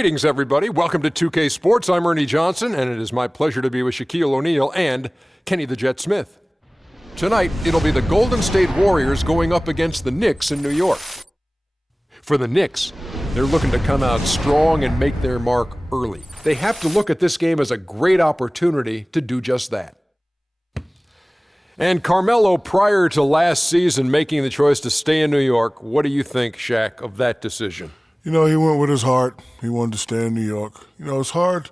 Greetings, everybody. Welcome to 2K Sports. I'm Ernie Johnson, and it is my pleasure to be with Shaquille O'Neal and Kenny the Jet Smith. Tonight, it'll be the Golden State Warriors going up against the Knicks in New York. For the Knicks, they're looking to come out strong and make their mark early. They have to look at this game as a great opportunity to do just that. And Carmelo, prior to last season making the choice to stay in New York, what do you think, Shaq, of that decision? You know, he went with his heart. He wanted to stay in New York. You know, it's hard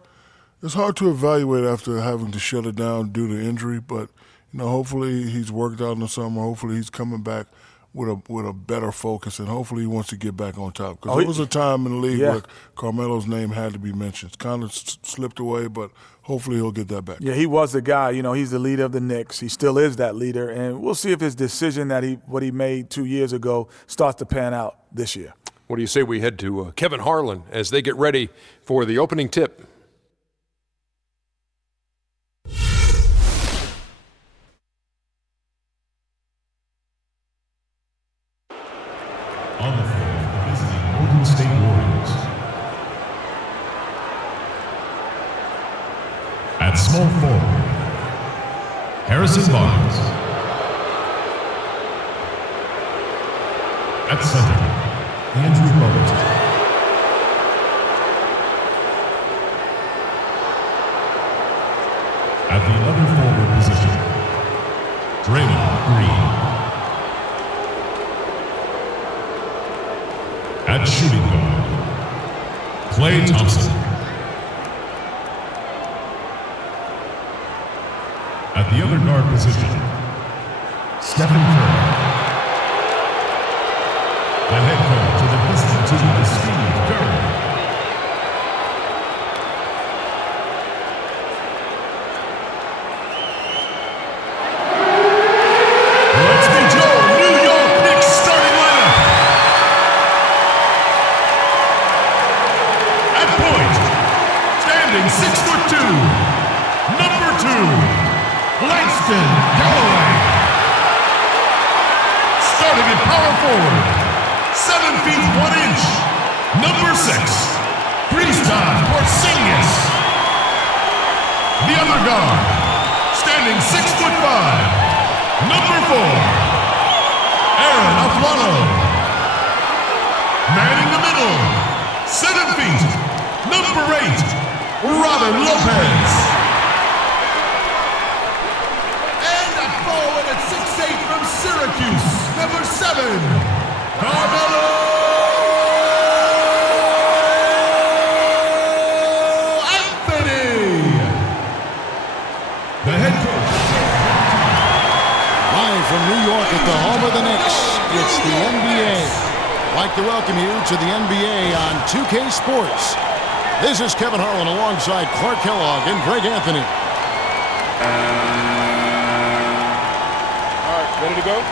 to evaluate after having to shut it down due to injury, but, you know, hopefully he's worked out in the summer. Hopefully he's coming back with a better focus, and hopefully he wants to get back on top. Because there was a time in the league where Carmelo's name had to be mentioned. It's kind of slipped away, but hopefully he'll get that back. Yeah, he was the guy. You know, he's the leader of the Knicks. He still is that leader, and we'll see if his decision what he made 2 years ago starts to pan out this year. What do you say we head to Kevin Harlan as they get ready for the opening tip? On the floor, the visiting Golden State Warriors. At small forward, Harrison Barnes. At center, Andrew Bogut. At the other forward position, Draymond Green. At shooting guard, Klay Thompson. At the other guard position, Stephen Curry. The head coach of the visiting team is Steve Curry. Let's meet your New York Knicks starting lineup. At point, standing 6'2", number 2, Langston Galloway. Starting at power forward, 7 feet 1 inch, number 6, Kristaps Porzingis. The other guard, standing 6'5", number 4, Aaron Aflalo. Manning the middle, 7 feet, number 8, Robin Lopez. And at forward at 6'8" from Syracuse, number 7, Carmelo Anthony. The head coach. Live from New York at the home of the Knicks, it's the NBA. I'd like to welcome you to the NBA on 2K Sports. This is Kevin Harlan alongside Clark Kellogg and Greg Anthony. All right, ready to go?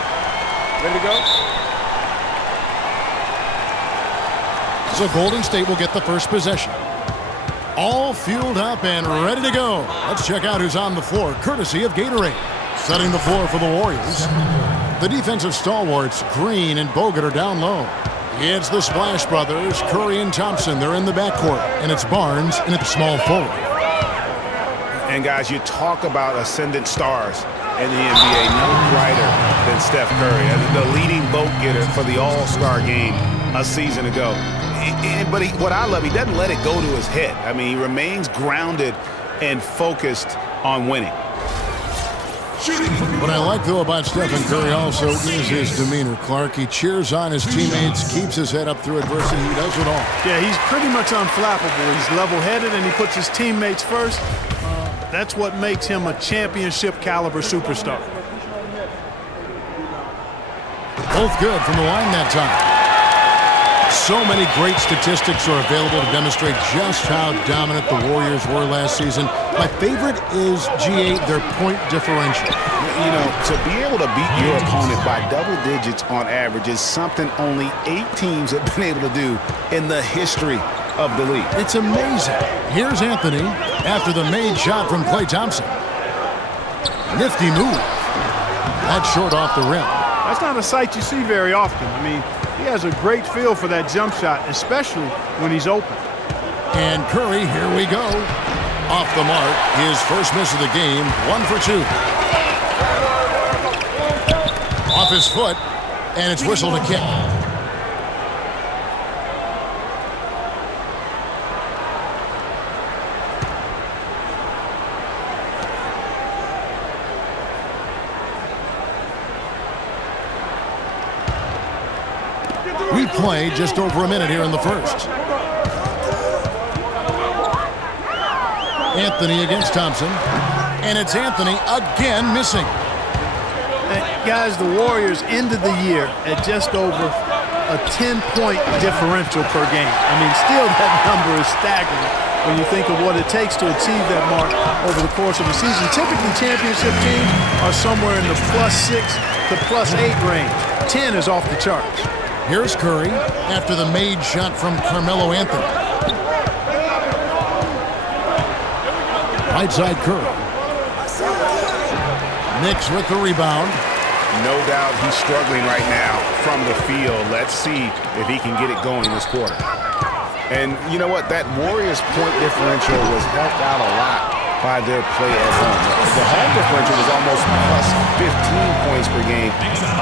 Ready to go? So Golden State will get the first possession. All fueled up and ready to go. Let's check out who's on the floor, courtesy of Gatorade. Setting the floor for the Warriors. The defensive stalwarts, Green and Bogut, are down low. It's the Splash Brothers, Curry and Thompson. They're in the backcourt, and it's Barnes and it's small forward. And guys, you talk about ascendant stars in the NBA, no brighter than Steph Curry, the leading vote getter for the All-Star game a season ago. But what I love, he doesn't let it go to his head. I mean, he remains grounded and focused on winning. What I like, though, about Stephen Curry also is his demeanor. Clark, he cheers on his teammates, keeps his head up through adversity. He does it all. Yeah, he's pretty much unflappable. He's level-headed, and he puts his teammates first. That's what makes him a championship-caliber superstar. Both good from the line that time. So many great statistics are available to demonstrate just how dominant the Warriors were last season. My favorite is G8, their point differential. You know, to be able to beat your opponent by double digits on average is something only 8 teams have been able to do in the history of the league. It's amazing. Here's Anthony after the made shot from Klay Thompson. Nifty move. That's short off the rim. That's not a sight you see very often. I mean, he has a great feel for that jump shot, especially when he's open. And Curry, here we go. Off the mark, his first miss of the game, 1 for 2. Off his foot, and it's whistled a kick. We played just over a minute here in the first. Anthony against Thompson. And it's Anthony again missing. Guys, the Warriors ended the year at just over a 10-point differential per game. I mean, still that number is staggering when you think of what it takes to achieve that mark over the course of a season. Typically, championship teams are somewhere in the +6 to +8 range. 10 is off the charts. Here's Curry after the made shot from Carmelo Anthony. Right side Curry. Knicks with the rebound. No doubt he's struggling right now from the field. Let's see if he can get it going this quarter. And you know what? That Warriors point differential was helped out a lot by their play at home. The home differential was almost +15 points per game.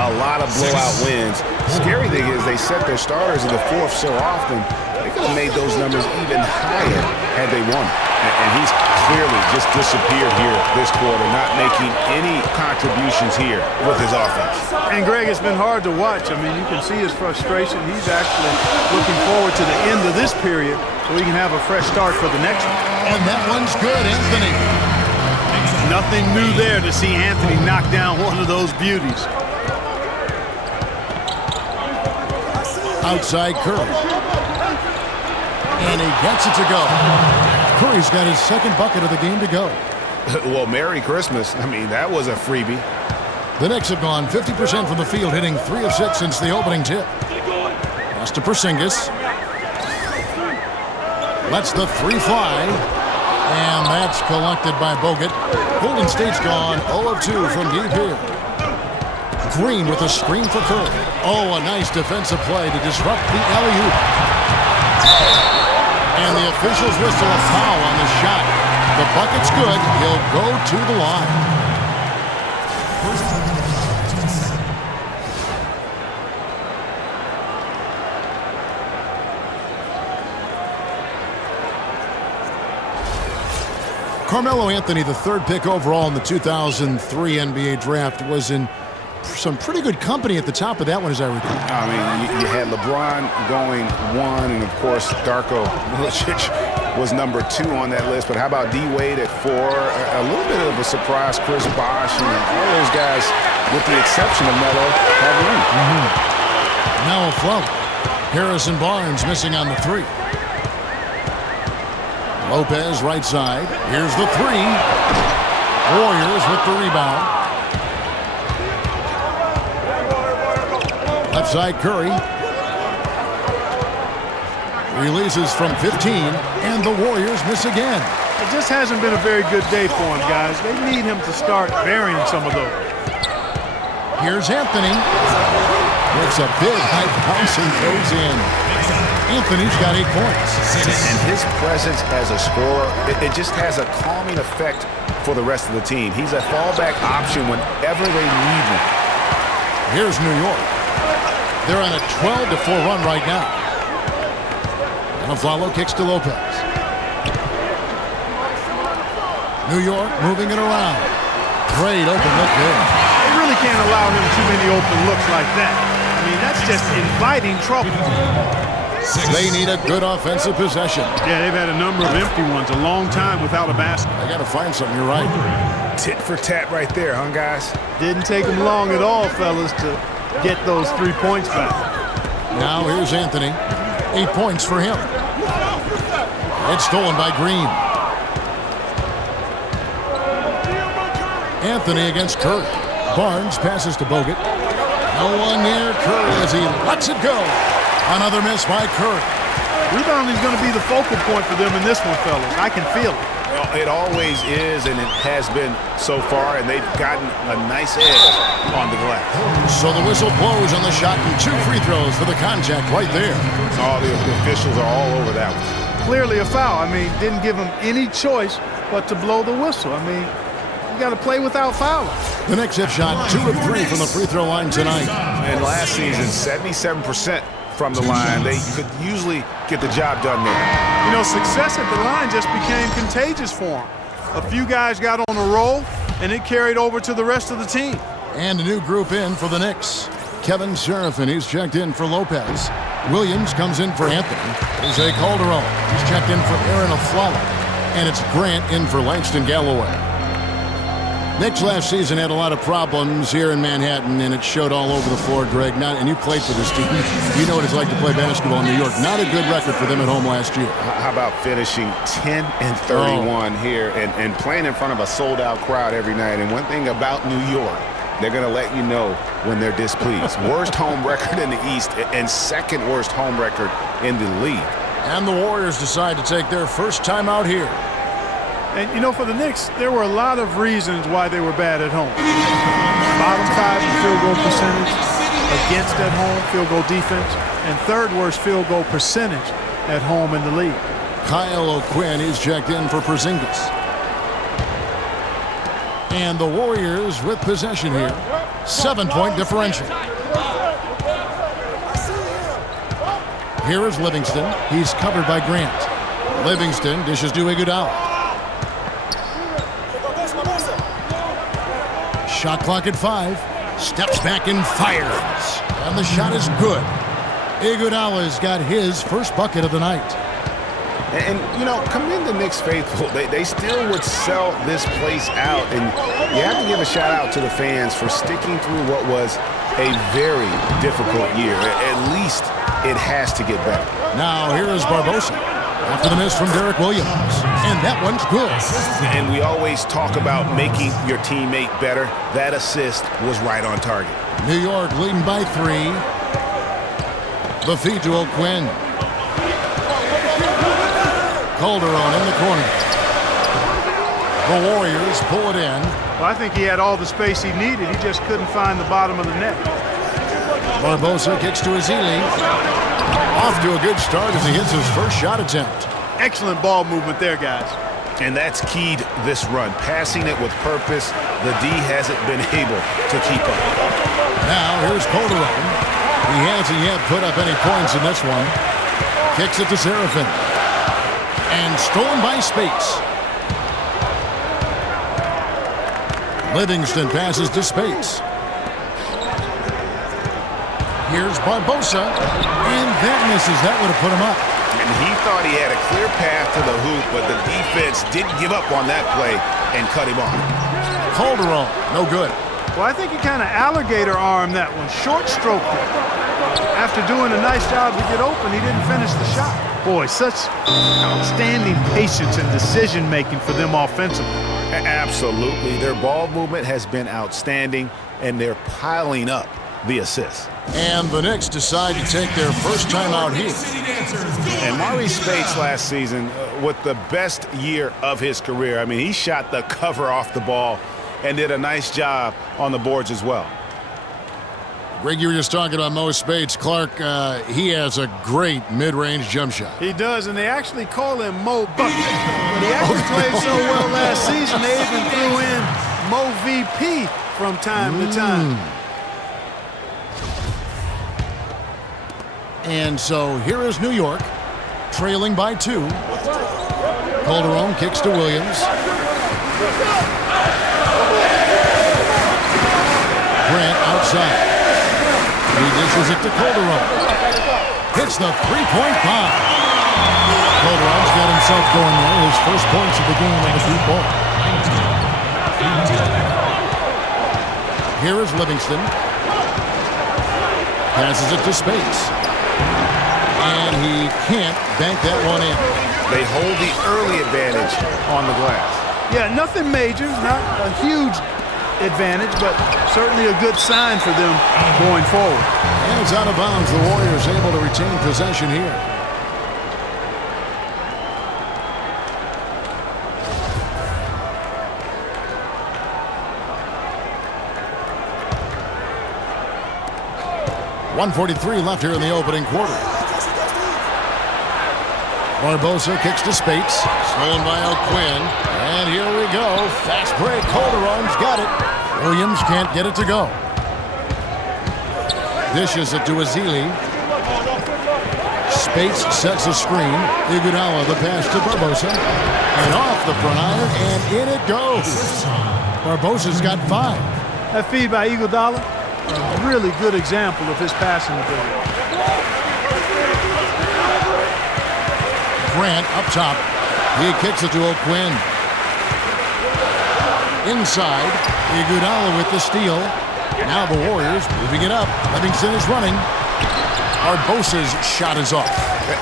A lot of blowout wins. Scary thing is they set their starters in the fourth so often, they could have made those numbers even higher had they won. And he's clearly just disappeared here this quarter, not making any contributions here with his offense. And Greg, it's been hard to watch. I mean, you can see his frustration. He's actually looking forward to the end of this period so he can have a fresh start for the next one. And that one's good, Anthony. Nothing new there to see Anthony knock down one of those beauties. Outside Curry. And he gets it to go. Curry's got his second bucket of the game to go. Well, Merry Christmas. I mean, that was a freebie. The Knicks have gone 50% from the field, hitting 3 of 6 since the opening tip. Pass to Porzingis. Lets the 3 fly. And that's collected by Bogut. Golden State's gone 0 of 2 from deep here. Green with a screen for Curry. Oh, a nice defensive play to disrupt the alley-oop. And the officials whistle a foul on the shot. The bucket's good. He'll go to the line. Carmelo Anthony, the third pick overall in the 2003 NBA draft, was in some pretty good company at the top of that one, as I recall. I mean, you had LeBron going 1, and of course, Darko Milicic was number 2 on that list. But how about D-Wade at 4? A little bit of a surprise, Chris Bosh, and all those guys, with the exception of Melo, have won. Now a float. Harrison Barnes missing on the 3. Lopez right side. Here's the 3. Warriors with the rebound. Left side Curry. Releases from 15, and the Warriors miss again. It just hasn't been a very good day for him, guys. They need him to start burying some of those. Here's Anthony. It's a big high bounce and goes in. Anthony's got 8 points. And his presence as a scorer, it just has a calming effect for the rest of the team. He's a fallback option whenever they need him. Here's New York. They're on a 12-4 run right now. And follow kicks to Lopez. New York moving it around. Great open look there. They really can't allow him too many open looks like that. I mean, that's just inviting trouble. They need a good offensive possession. Yeah, they've had a number of empty ones, a long time without a basket. I got to find something, you're right. Tit for tat right there, huh, guys? Didn't take them long at all, fellas, to get those 3 points back. Now here's Anthony. 8 points for him. It's stolen by Green. Anthony against Curry. Barnes passes to Bogut. No one near Curry as he lets it go. Another miss by Curry. Rebounding is going to be the focal point for them in this one, fellas. I can feel it. Well, it always is, and it has been so far, and they've gotten a nice edge on the glass. So the whistle blows on the shot, and 2 free throws for the contact right there. All the officials are all over that one. clearly a foul. I mean, didn't give him any choice but to blow the whistle. I mean, you got to play without fouling. The Knicks have shot 2 of 3 from the free throw line tonight. And last season, 77% from the line. They could usually get the job done there. You know, success at the line just became contagious for him. A few guys got on a roll, and it carried over to the rest of the team. And a new group in for the Knicks. Kevin Seraphin, he's checked in for Lopez. Williams comes in for Anthony. Jose Calderon, he's checked in for Aaron Aflalo. And it's Grant in for Langston Galloway. Knicks last season had a lot of problems here in Manhattan, and it showed all over the floor, Greg. And you played for this team. You know what it's like to play basketball in New York. Not a good record for them at home last year. How about finishing 10-31 here and playing in front of a sold-out crowd every night? And one thing about New York, they're going to let you know when they're displeased. Worst home record in the East and second worst home record in the league. And the Warriors decide to take their first time out here. And, you know, for the Knicks, there were a lot of reasons why they were bad at home. Bottom 5 in field goal percentage, against at home field goal defense, and third worst field goal percentage at home in the league. Kyle O'Quinn is checked in for Porzingis. And the Warriors with possession here. 7-point differential. Here is Livingston. He's covered by Grant. Livingston dishes to Iguodala. Shot clock at 5. Steps back and fires. And the shot is good. Iguodala's got his first bucket of the night. And, you know, commend the Knicks faithful. They still would sell this place out. And you have to give a shout-out to the fans for sticking through what was a very difficult year. At least it has to get better. Now, here is Barbosa after the miss from Derek Williams. And that one's good. And we always talk about making your teammate better. That assist was right on target. New York leading by 3. The feed to O'Quinn. Calderon in the corner. The Warriors pull it in. Well, I think he had all the space he needed. He just couldn't find the bottom of the net. Barbosa kicks to Ezeli. Off to a good start as he hits his first shot attempt. Excellent ball movement there, guys. And that's keyed this run. Passing it with purpose. The D hasn't been able to keep up. Now here's Calderon. He hasn't yet put up any points in this one. Kicks it to Seraphin. And stolen by Spates. Livingston passes to Spates. Here's Barbosa. And that misses. That would have put him up. And he thought he had a clear path to the hoop, but the defense didn't give up on that play and cut him off. Calderon, no good. Well, I think he kind of alligator armed that one, short stroked it. After doing a nice job to get open, he didn't finish the shot. Boy, such outstanding patience and decision making for them offensively. Absolutely. Their ball movement has been outstanding, and they're piling up the assists. And the Knicks decide to take their first time out here. And Maurice Spates last season with the best year of his career. I mean, he shot the cover off the ball and did a nice job on the boards as well. Greg, you were just talking about Mo Spates. Clark, he has a great mid-range jump shot. He does, and they actually call him Mo Bucket. But he actually played so well last season, they even threw in Mo VP from time to time. And so here is New York, trailing by 2. Calderon kicks to Williams. Grant outside. He dishes it to Calderon. Hits the three-point bomb. Calderon's got himself going there. His first points of the game on the deep ball. Here is Livingston. Passes it to Spates. And he can't bank that one in. They hold the early advantage on the glass. Yeah, nothing major, not a huge advantage, but certainly a good sign for them going forward. And it's out of bounds. The Warriors able to retain possession here. .143 left here in the opening quarter. Barbosa kicks to Spates. Stolen by O'Quinn. And here we go. Fast break. Calderon's got it. Williams can't get it to go. Dishes it to Azili. Spates sets a screen. Iguodala the pass to Barbosa. And off the front iron, and in it goes. Barbosa's got 5. That feed by Iguodala, a really good example of his passing ability. Grant up top. He kicks it to O'Quinn. Inside, Iguodala with the steal. Now the Warriors moving it up. Livingston is running. Barbosa's shot is off.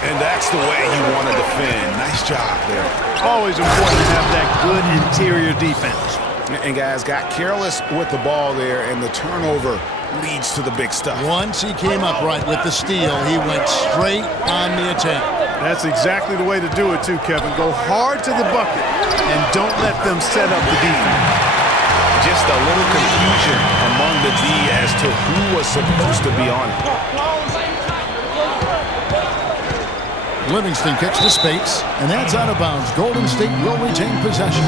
And that's the way you want to defend. Nice job there. Always important to have that good interior defense. And guys got careless with the ball there, and the turnover leads to the big stuff. Once he came up right with the steal, he went straight on the attack. That's exactly the way to do it too, Kevin. Go hard to the bucket and don't let them set up the defense. Just a little confusion among the D as to who was supposed to be on it. Livingston kicks to Spates, and that's out of bounds. Golden State will retain possession.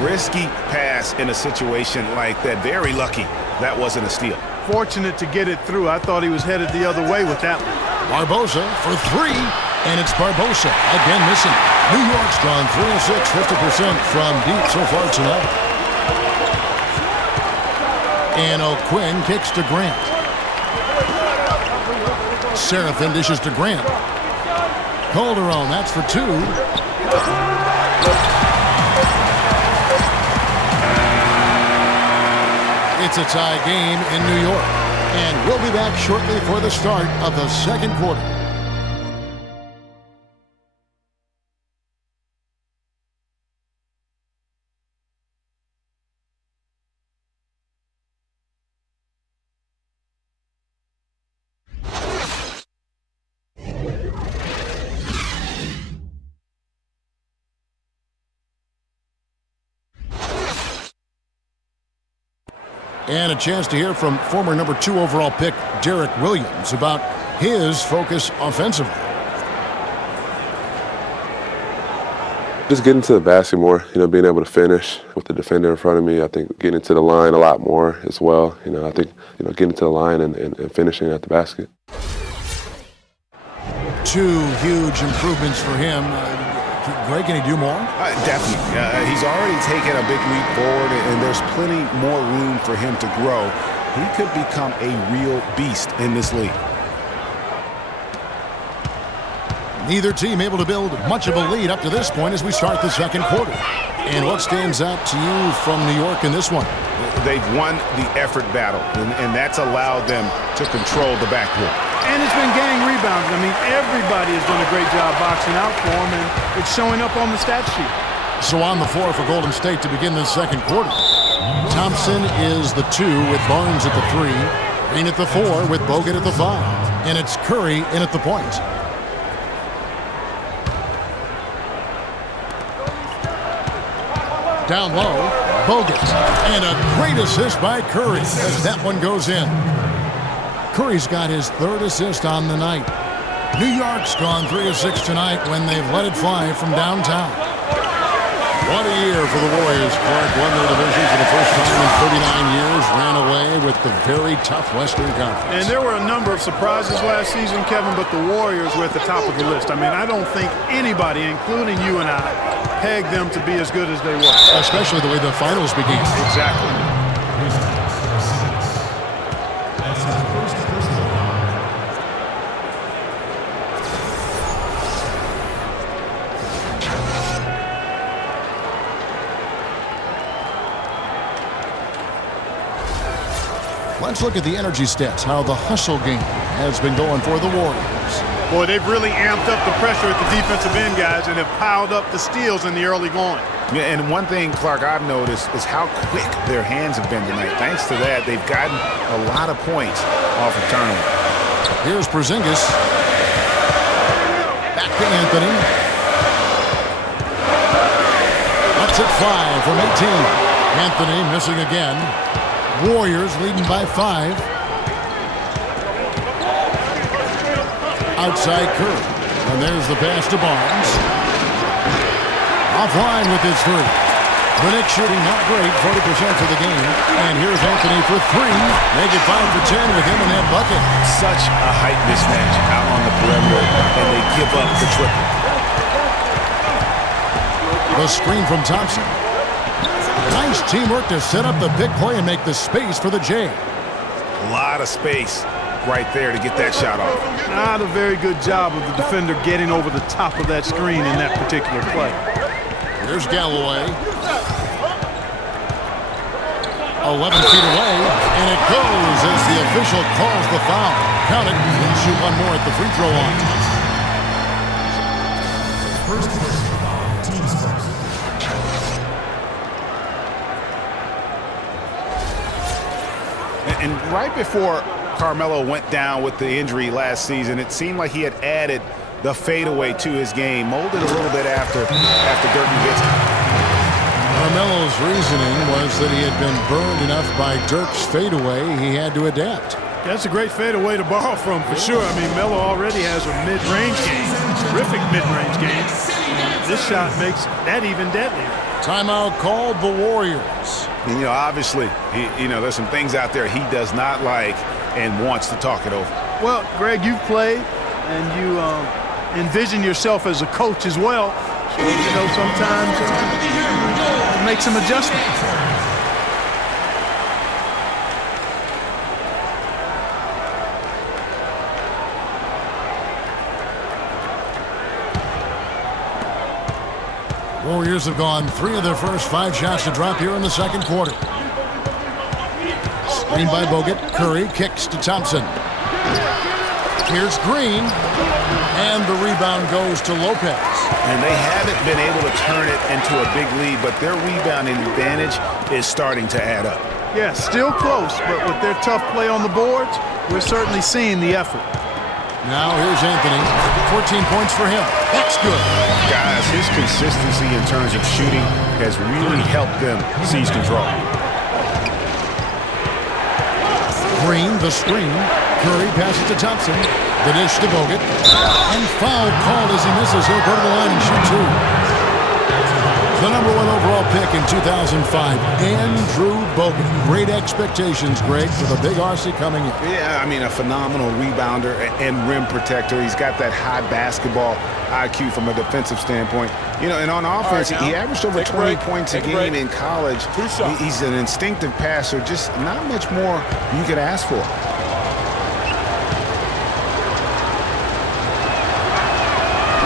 Risky pass in a situation like that. Very lucky that wasn't a steal. Fortunate to get it through. I thought he was headed the other way with that one. Barbosa for 3, and it's Barbosa again missing. New York's gone 3 of 6, 50% from deep so far tonight. And O'Quinn kicks to Grant. Seraphin dishes to Grant. Calderon, that's for 2. It's a tie game in New York. And we'll be back shortly for the start of the second quarter. And a chance to hear from former number 2 overall pick Derek Williams about his focus offensively. Just getting to the basket more, being able to finish with the defender in front of me. I think getting to the line a lot more as well. I think, getting to the line and finishing at the basket. 2 huge improvements for him. Greg, can he do more? Definitely. He's already taken a big leap forward, and there's plenty more room for him to grow. He could become a real beast in this league. Neither team able to build much of a lead up to this point as we start the second quarter. And what stands out to you from New York in this one? They've won the effort battle, and that's allowed them to control the backcourt. And it's been gang rebounds. I mean, everybody has done a great job boxing out for him, and it's showing up on the stat sheet. So on the floor for Golden State to begin this second quarter. Thompson is the 2 with Barnes at the 3. Green at the 4 with Bogut at the 5. And it's Curry in at the point. Down low, Bogut. And a great assist by Curry as that one goes in. Curry's got his 3rd assist on the night. New York's gone 3 of 6 tonight when they've let it fly from downtown. What a year for the Warriors. Clark won their division for the first time in 39 years, ran away with the very tough Western Conference. And there were a number of surprises last season, Kevin, but the Warriors were at the top of the list. I mean, I don't think anybody, including you and I, pegged them to be as good as they were. Especially the way the finals began. Exactly. Let's look at the energy stats, how the hustle game has been going for the Warriors. Boy, they've really amped up the pressure at the defensive end, guys, and have piled up the steals in the early going. Yeah, and one thing, Clark, I've noticed is how quick their hands have been tonight. Thanks to that, they've gotten a lot of points off of turnover. Here's Porzingis. Back to Anthony. That's at 5 from 18. Anthony missing again. Warriors leading by 5. Outside Curry. And there's the pass to Barnes. Offline with his three. The Knicks shooting not great, 40% for the game. And here's Anthony for three. Make it 5 for 10 with him in that bucket. Such a height mismatch out on the perimeter, and they give up the triple. The screen from Thompson. Nice teamwork to set up the big play and make the space for the J. A lot of space right there to get that shot off. Not a very good job of the defender getting over the top of that screen in that particular play. Here's Galloway. 11 feet away, and it goes as the official calls the foul. Count it, and shoot one more at the free throw line. First personal foul, team's first. And right before Carmelo went down with the injury last season, it seemed like he had added the fadeaway to his game, molded a little bit after Dirk Nowitzki. Carmelo's reasoning was that he had been burned enough by Dirk's fadeaway, he had to adapt. That's a great fadeaway to borrow from, for sure. I mean, Melo already has a mid-range game, terrific mid-range game. And this shot makes that even deadlier. Timeout called the Warriors. And, obviously, there's some things out there he does not like and wants to talk it over. Well, Greg, you've played, and you envision yourself as a coach as well. So, sometimes make some adjustments. Warriors have gone 3 of their first 5 shots to drop here in the second quarter. Screen by Bogut. Curry kicks to Thompson. Here's Green. And the rebound goes to Lopez. And they haven't been able to turn it into a big lead, but their rebounding advantage is starting to add up. Yeah, still close, but with their tough play on the boards, we're certainly seeing the effort. Now here's Anthony. 14 points for him. That's good. Guys, his consistency in terms of shooting has really helped them seize control. Green, the screen. Curry passes to Thompson. The dish to Bogut. And foul called as he misses. He'll go to the line and shoot 2. The number 1 overall pick in 2005, Andrew Bogut. Great expectations, Greg, for the big RC coming in. Yeah, I mean, a phenomenal rebounder and rim protector. He's got that high basketball IQ from a defensive standpoint. And on offense, he averaged over 20 points a game in college. He's an instinctive passer, just not much more you could ask for.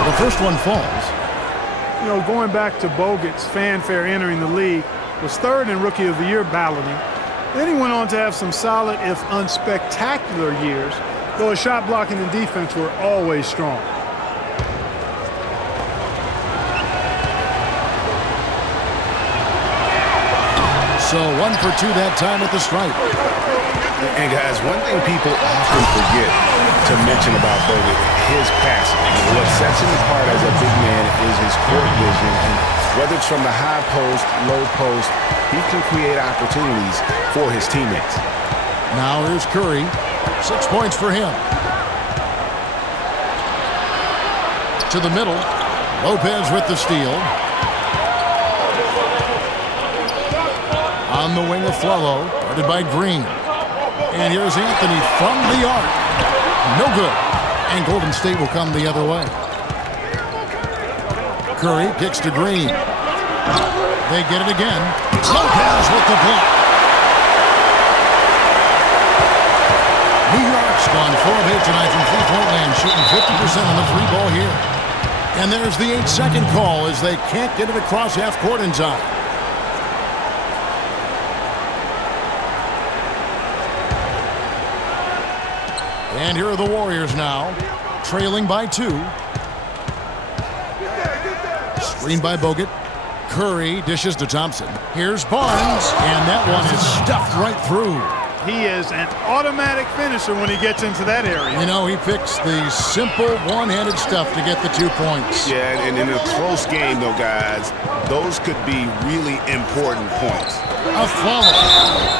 The first one falls. Going back to Bogut's fanfare entering the league, was 3rd in Rookie of the Year balloting. Then he went on to have some solid, if unspectacular, years, though his shot blocking and defense were always strong. So 1 for 2 that time at the stripe. And guys, one thing people often forget to mention about Bogut, his passing. What sets him apart as a big man is his court vision. And whether it's from the high post, low post, he can create opportunities for his teammates. Now here's Curry. 6 points for him. To the middle. Lopez with the steal. On the wing of Flello, guarded by Green. And here's Anthony from the arc. No good. And Golden State will come the other way. Curry kicks to Green. They get it again. Lopez with the block. New York's gone 4 of 8 tonight from three-point land, shooting 50% on the free ball here. And there's the 8-second call as they can't get it across half court in time. And here are the Warriors now, trailing by 2. Screened by Bogut. Curry dishes to Thompson. Here's Barnes, and that one is stuffed right through. He is an automatic finisher when he gets into that area. He picks the simple one-handed stuff to get the 2 points. Yeah, and in a close game, though, guys, those could be really important points. A follow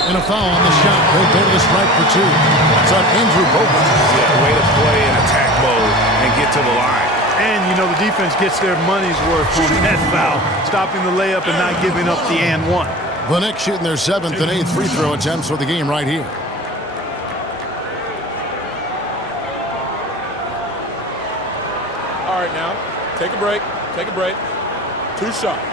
and a foul on the shot. They'll go to the stripe for 2. That's on Andrew Bogut. Yeah, way to play in attack mode and get to the line. And, you know, the defense gets their money's worth on that foul, stopping the layup and not giving up the and one. The Knicks shooting their 7th and 8th free throw attempts for the game right here. All right, now, take a break. Take a break. 2 shots.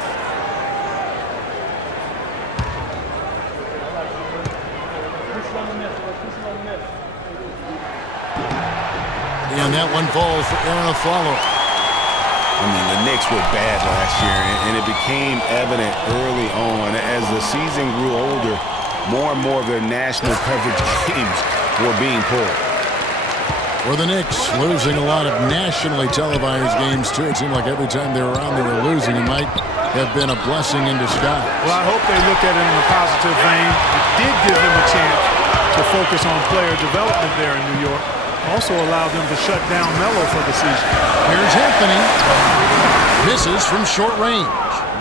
And that one falls for Aaron Aflalo. I mean, the Knicks were bad last year, and it became evident early on. As the season grew older, more and more of their national coverage games were being pulled. For the Knicks, losing a lot of nationally televised games, too. It seemed like every time they were on, they were losing. It might have been a blessing in disguise. Well, I hope they look at it in a positive vein. It did give them a chance to focus on player development there in New York. Also allowed them to shut down Melo for the season. Here's Anthony. Misses from short range.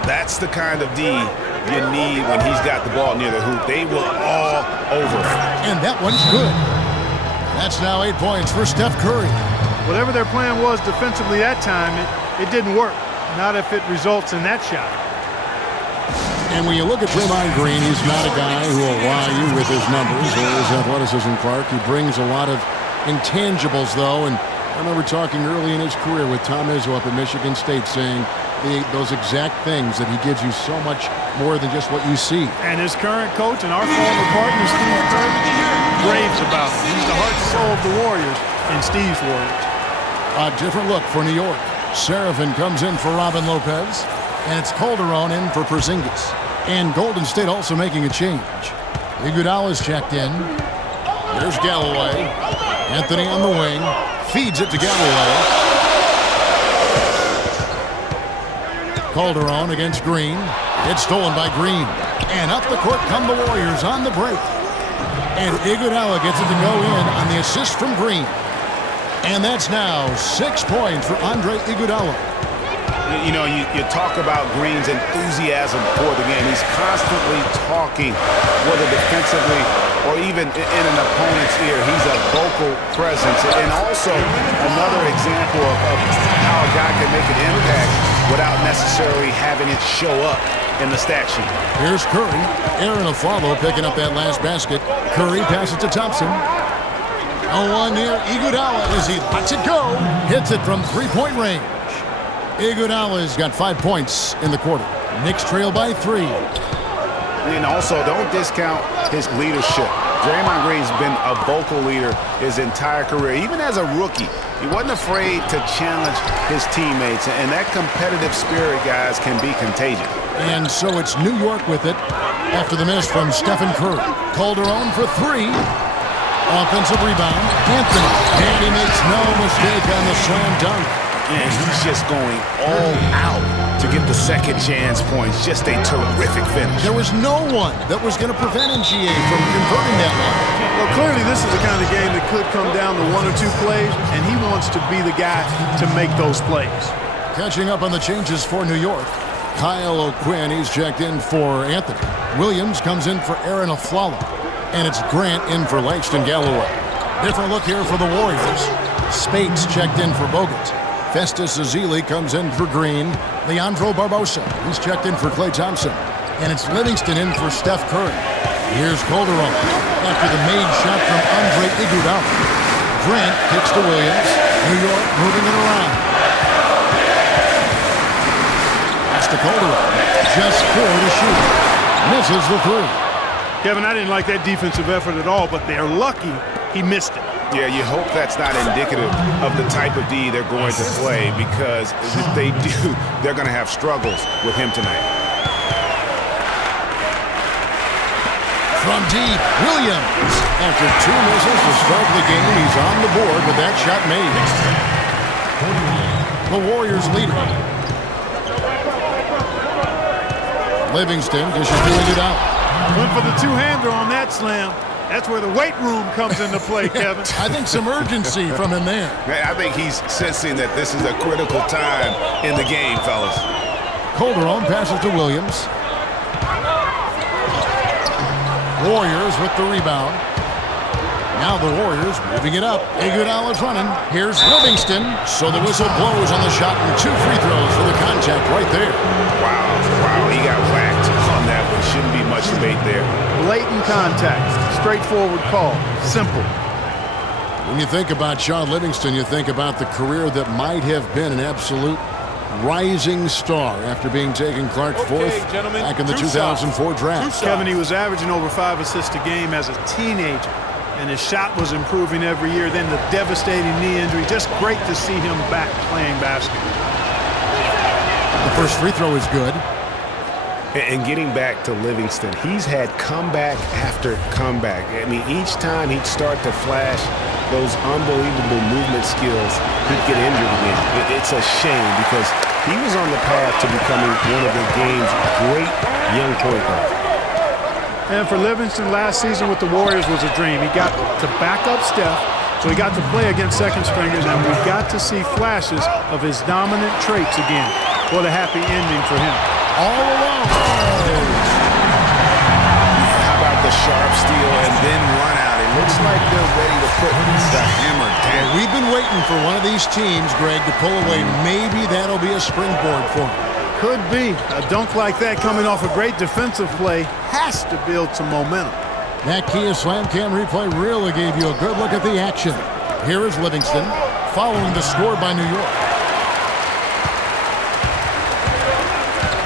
That's the kind of D you need when he's got the ball near the hoop. They were all over it. And that one's good. That's now 8 points for Steph Curry. Whatever their plan was defensively that time, it didn't work. Not if it results in that shot. And when you look at Draymond Green, he's not a guy who will wow you with his numbers or his athleticism, Clark. He brings a lot of intangibles, though, and I remember talking early in his career with Tom Izzo up at Michigan State saying those exact things, that he gives you so much more than just what you see. And his current coach and our former partner, Steve Kerr, raves about him. He's the heart and soul of the Warriors, in Steve's words. A different look for New York. Serafin comes in for Robin Lopez, and it's Calderon in for Porzingis. And Golden State also making a change. Iguodala's checked in. There's Galloway. Anthony on the wing. Feeds it to Galloway. Calderon against Green. It's stolen by Green. And up the court come the Warriors on the break. And Iguodala gets it to go in on the assist from Green. And that's now 6 points for Andre Iguodala. You know, you talk about Green's enthusiasm for the game. He's constantly talking, whether defensively or even in an opponent's ear. He's a vocal presence. And also another example of how a guy can make an impact without necessarily having it show up in the stat sheet. Here's Curry. Aaron Aflalo picking up that last basket. Curry passes to Thompson. A one near Iguodala as he lets it go. Hits it from three-point range. Iguodala's got 5 points in the quarter. Knicks trail by 3. And also, don't discount his leadership. Draymond Green's been a vocal leader his entire career. Even as a rookie, he wasn't afraid to challenge his teammates. And that competitive spirit, guys, can be contagious. And so it's New York with it after the miss from Stephen Curry. Calderon for 3. Offensive rebound. Anthony. And he makes no mistake on the slam dunk. And he's just going all out to get the second chance points. Just a terrific finish. There was no one that was going to prevent NGA from converting that one. Well, clearly this is the kind of game that could come down to 1 or 2 plays, and he wants to be the guy to make those plays. Catching up on the changes for New York. Kyle O'Quinn, he's checked in for Anthony. Williams comes in for Aaron Aflalo. And it's Grant in for Langston Galloway. Different look here for the Warriors. Spates checked in for Bogut. Festus Ezeli comes in for Green. Leandro Barbosa, he's checked in for Klay Thompson. And it's Livingston in for Steph Curry. Here's Calderon after the made shot from Andre Iguodala. Grant kicks to Williams. New York moving it around. That's to Calderon. Just 4 to shoot. Misses the 3. Kevin, I didn't like that defensive effort at all, but they're lucky he missed it. Yeah, you hope that's not indicative of the type of D they're going to play, because if they do, they're going to have struggles with him tonight. From deep, Williams. After 2 misses to start the game, he's on the board with that shot made. The Warriors lead it. Livingston dishes to it out. Went for the two-hander on that slam. That's where the weight room comes into play, Kevin. I think some urgency from him there. I think he's sensing that this is a critical time in the game, fellas. Calderon passes to Williams. Warriors with the rebound. Now the Warriors moving it up. Iguodala's running. Here's Livingston. So the whistle blows on the shot and 2 free throws for the contact right there. Wow, he got whacked on that one. Shouldn't be much debate there. Blatant contact. Straightforward call. Simple. When you think about Sean Livingston, you think about the career that might have been an absolute rising star after being taken Clark fourth back in the 2004 draft. Kevin, he was averaging over 5 assists a game as a teenager, and his shot was improving every year. Then the devastating knee injury. Just great to see him back playing basketball. The first free throw is good. And getting back to Livingston, he's had comeback after comeback. I mean, each time he'd start to flash those unbelievable movement skills, he'd get injured again. It's a shame because he was on the path to becoming one of the game's great young point guards. And for Livingston, last season with the Warriors was a dream. He got to back up Steph, so he got to play against second stringers, and we got to see flashes of his dominant traits again. What a happy ending for him. All alone. How about the sharp steal and then run out? It looks like they're ready to put the hammer down. We've been waiting for one of these teams, Greg, to pull away. Maybe that'll be a springboard for him. Could be. A dunk like that coming off a great defensive play has to build some momentum. That Kia Slam Cam replay really gave you a good look at the action. Here is Livingston following the score by New York.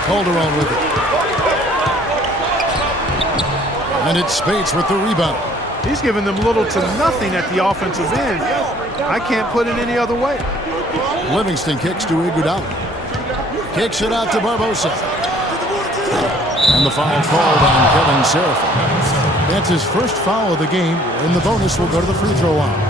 Calderon with it. And it's Spates with the rebound. He's given them little to nothing at the offensive end. I can't put it any other way. Livingston kicks to Iguodala. Kicks it out to Barbosa. And the foul called on Kevin Seraphin. That's his first foul of the game, and the bonus will go to the free throw line.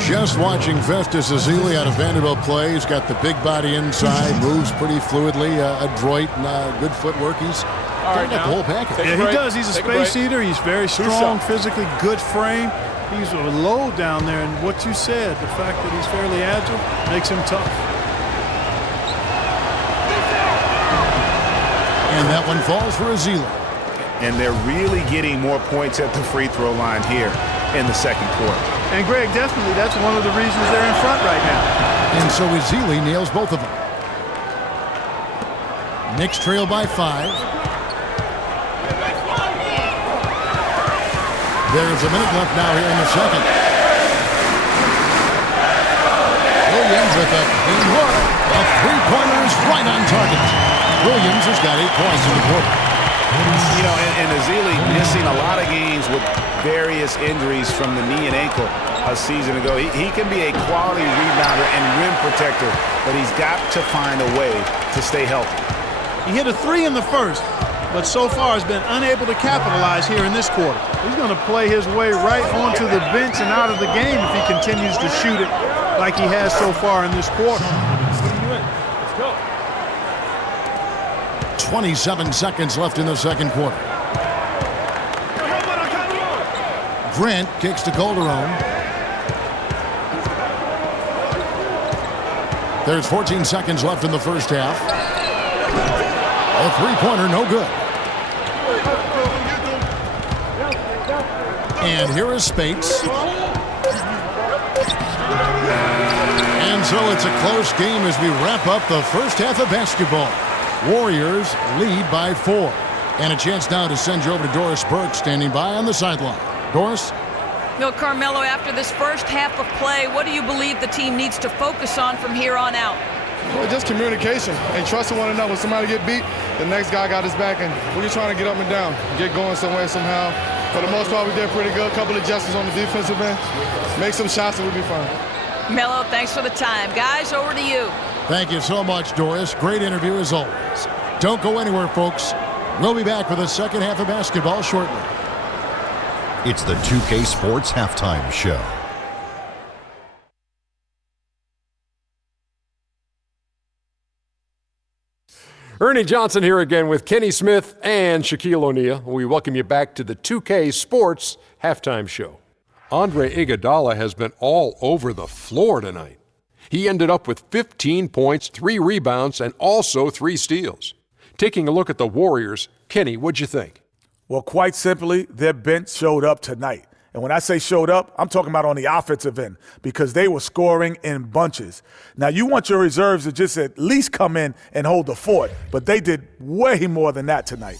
Just watching Festus Ezeli out of Vanderbilt play. He's got the big body inside, moves pretty fluidly, adroit, and good footwork. He's got the whole package. Yeah, he does. He's a space eater. He's very strong, physically good frame. He's a low down there, and what you said, the fact that he's fairly agile, makes him tough. And that one falls for Ezeli. And they're really getting more points at the free throw line here in the second quarter. And Greg, definitely that's one of the reasons they're in front right now. And so Ezeli nails both of them. Knicks trail by 5. There's a minute left now here in the second. Williams with a clean look. The three-pointers right on target. Williams has got 8 points in the quarter. You know, and Ezeli missing a lot of games with various injuries from the knee and ankle a season ago. He can be a quality rebounder and rim protector, but he's got to find a way to stay healthy. He hit a 3 in the first, but so far has been unable to capitalize here in this quarter. He's going to play his way right onto the bench and out of the game if he continues to shoot it like he has so far in this quarter. 27 seconds left in the second quarter. Grant kicks to Calderon. There's 14 seconds left in the first half. A three-pointer, no good. And here is Spates. And so it's a close game as we wrap up the first half of basketball. Warriors lead by 4. And a chance now to send you over to Doris Burke standing by on the sideline. Doris? You know, Carmelo, after this first half of play, what do you believe the team needs to focus on from here on out? Well, just communication and trusting one another. When somebody get beat, the next guy got his back, and we're just trying to get up and down, get going somewhere somehow. For the most part, we did pretty good. A couple of adjustments on the defensive end. Make some shots and we'll be fine. Melo, thanks for the time. Guys, over to you. Thank you so much, Doris. Great interview as always. Don't go anywhere, folks. We'll be back with the second half of basketball shortly. It's the 2K Sports Halftime Show. Ernie Johnson here again with Kenny Smith and Shaquille O'Neal. We welcome you back to the 2K Sports Halftime Show. Andre Iguodala has been all over the floor tonight. He ended up with 15 points, 3 rebounds, and also 3 steals. Taking a look at the Warriors, Kenny, what'd you think? Well, quite simply, their bench showed up tonight. And when I say showed up, I'm talking about on the offensive end because they were scoring in bunches. Now, you want your reserves to just at least come in and hold the fort, but they did way more than that tonight.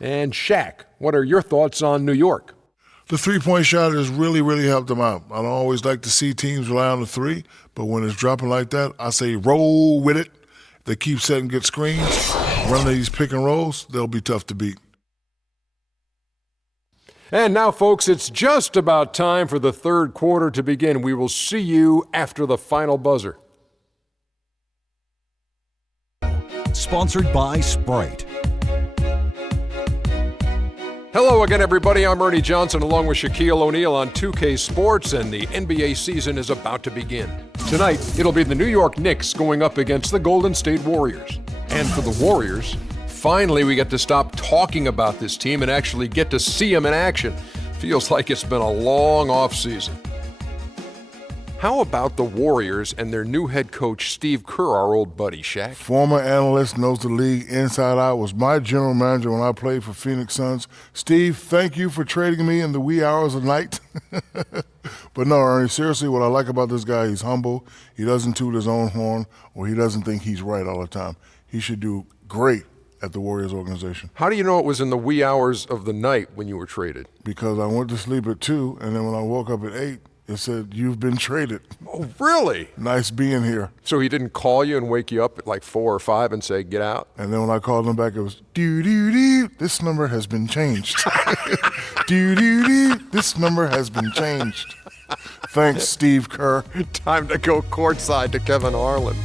And Shaq, what are your thoughts on New York? The three-point shot has really, really helped them out. I don't always like to see teams rely on the three, but when it's dropping like that, I say roll with it. They keep setting good screens, running these pick and rolls, they'll be tough to beat. And now, folks, it's just about time for the third quarter to begin. We will see you after the final buzzer. Sponsored by Sprite. Hello again, everybody. I'm Ernie Johnson along with Shaquille O'Neal on 2K Sports, and the NBA season is about to begin. Tonight, it'll be the New York Knicks going up against the Golden State Warriors. And for the Warriors, finally we get to stop talking about this team and actually get to see them in action. Feels like it's been a long offseason. How about the Warriors and their new head coach, Steve Kerr, our old buddy, Shaq? Former analyst, knows the league inside out, was my general manager when I played for Phoenix Suns. Steve, thank you for trading me in the wee hours of night. But no, Ernie, seriously, what I like about this guy, he's humble. He doesn't toot his own horn, or he doesn't think he's right all the time. He should do great at the Warriors organization. How do you know it was in the wee hours of the night when you were traded? Because I went to sleep at 2, and then when I woke up at 8, it said, "You've been traded." Oh, really? Nice being here. So he didn't call you and wake you up at like 4 or 5 and say, get out? And then when I called him back, it was, doo-doo-doo, this number has been changed. Doo-doo-doo, this number has been changed. Thanks, Steve Kerr. Time to go courtside to Kevin Harlan.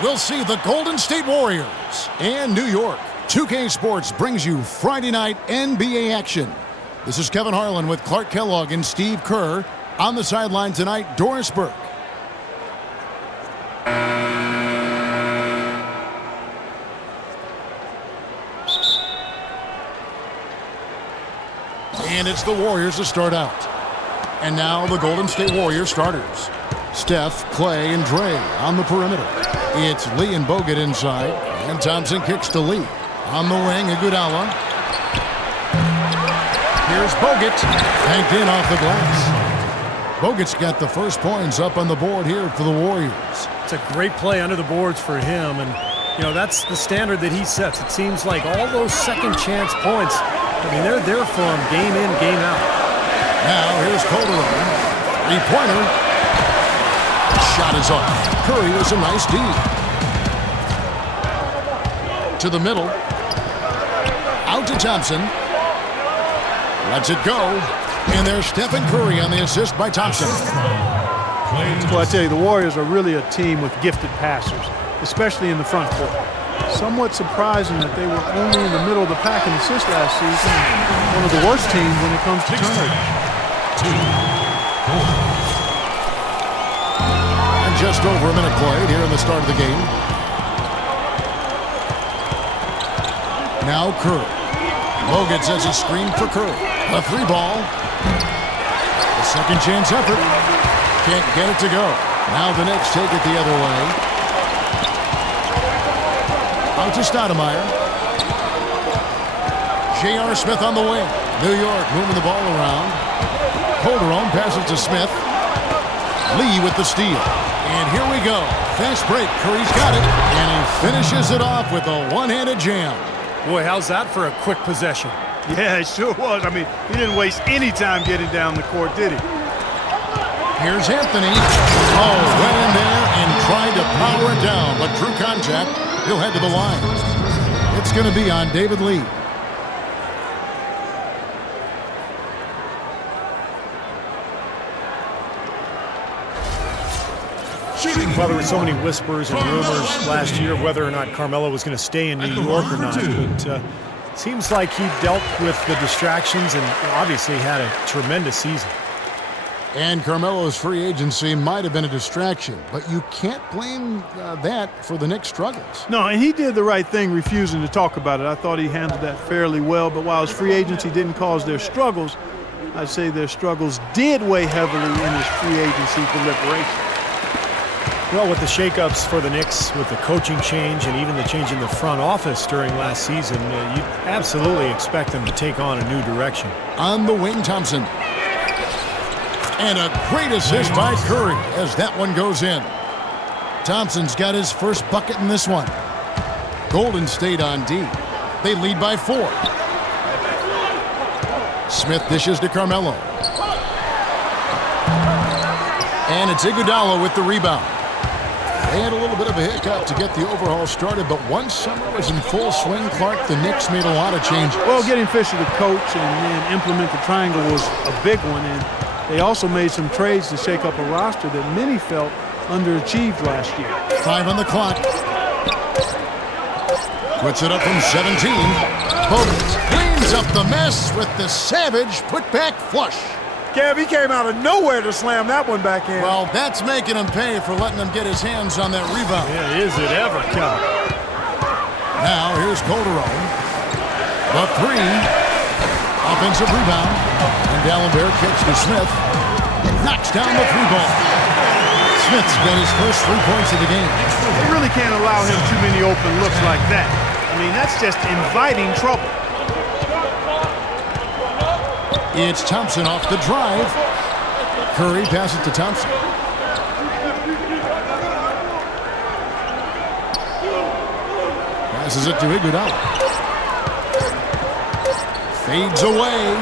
We'll see the Golden State Warriors and New York. 2K Sports brings you Friday night NBA action. This is Kevin Harlan with Clark Kellogg and Steve Kerr. On the sideline tonight, Doris Burke. And it's the Warriors to start out. And now the Golden State Warriors starters. Steph, Clay, and Dre on the perimeter. It's Lee and Bogut inside, and Thompson kicks to Lee. On the wing, Iguodala. Here's Bogut, banked in off the glass. Bogut's got the first points up on the board here for the Warriors. It's a great play under the boards for him, and you know that's the standard that he sets. It seems like all those second chance points, I mean, they're there for him game in, game out. Now here's Calderon, three-pointer. Shot is off. Curry with some nice D. To the middle. Out to Thompson. Lets it go. And there's Stephen Curry on the assist by Thompson. Well, I tell you, the Warriors are really a team with gifted passers, especially in the front court. Somewhat surprising that they were only in the middle of the pack in assists last season. One of the worst teams when it comes to turnovers. Just over a minute played here in the start of the game. Now Curry. Bogut sets a screen for Curry. A three ball. A second chance effort. Can't get it to go. Now the Knicks take it the other way. Out to Stoudemire. J.R. Smith on the wing. New York moving the ball around. Calderon passes to Smith. Lee with the steal. And here we go. Fast break. Curry's got it. And he finishes it off with a one-handed jam. Boy, how's that for a quick possession? Yeah, it sure was. I mean, he didn't waste any time getting down the court, did he? Here's Anthony. Oh, went in there and tried to power it down, but drew contact. He'll head to the line. It's going to be on David Lee. Shooting. Well, there were so many whispers and rumors last year of whether or not Carmelo was going to stay in New York or not. But seems like he dealt with the distractions and obviously had a tremendous season. And Carmelo's free agency might have been a distraction, but you can't blame that for the Knicks' struggles. No, and he did the right thing refusing to talk about it. I thought he handled that fairly well, but while his free agency didn't cause their struggles, I'd say their struggles did weigh heavily in his free agency deliberation. Well, with the shakeups for the Knicks, with the coaching change and even the change in the front office during last season, you absolutely expect them to take on a new direction. On the wing, Thompson. And a great assist by Curry as that one goes in. Thompson's got his first bucket in this one. Golden State on D. They lead by 4. Smith dishes to Carmelo. And it's Iguodala with the rebound. They had a little bit of a hiccup to get the overhaul started, but once summer was in full swing, Clark, the Knicks made a lot of changes. Well, getting Fisher to coach and then implement the triangle was a big one, and they also made some trades to shake up a roster that many felt underachieved last year. 5 on the clock. Puts it up from 17. Bogut cleans up the mess with the savage putback flush. Kev, he came out of nowhere to slam that one back in. Well, that's making him pay for letting him get his hands on that rebound. Yeah, is it ever, Kevin? Now, here's Calderon. The 3. Offensive rebound. And D'Alembert kicks to Smith. Knocks down the 3 ball. Smith's got his first 3 points of the game. They really can't allow him too many open looks like that. I mean, that's just inviting trouble. It's Thompson off the drive. Curry passes to Thompson. Passes it to Iguodala. Fades away.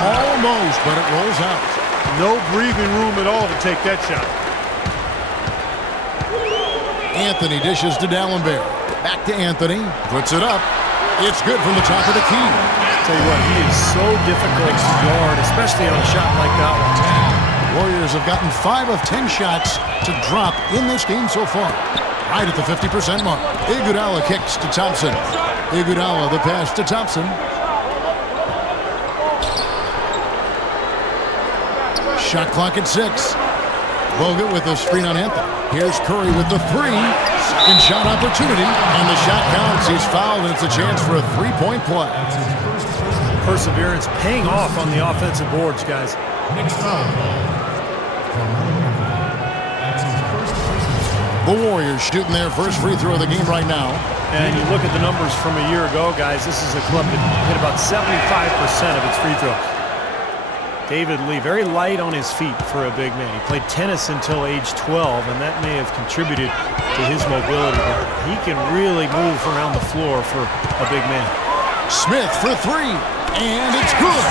Almost, but it rolls out. No breathing room at all to take that shot. Anthony dishes to D'Alembert. Back to Anthony. Puts it up. It's good from the top of the key. Tell you what, he is so difficult to guard, especially on a shot like that one. Warriors have gotten 5 of 10 shots to drop in this game so far. Right at the 50% mark. Iguodala kicks to Thompson. Iguodala the pass to Thompson. Shot clock at 6. Bogut with the screen on Anthony. Here's Curry with the 3. Second shot opportunity. And the shot counts. He's fouled, and it's a chance for a 3-point play. Perseverance paying off on the offensive boards, guys. Next foul. The Warriors shooting their first free throw of the game right now. And you look at the numbers from a year ago, guys, this is a club that hit about 75% of its free throws. David Lee, very light on his feet for a big man. He played tennis until age 12, and that may have contributed to his mobility. But he can really move around the floor for a big man. Smith for 3, and it's good.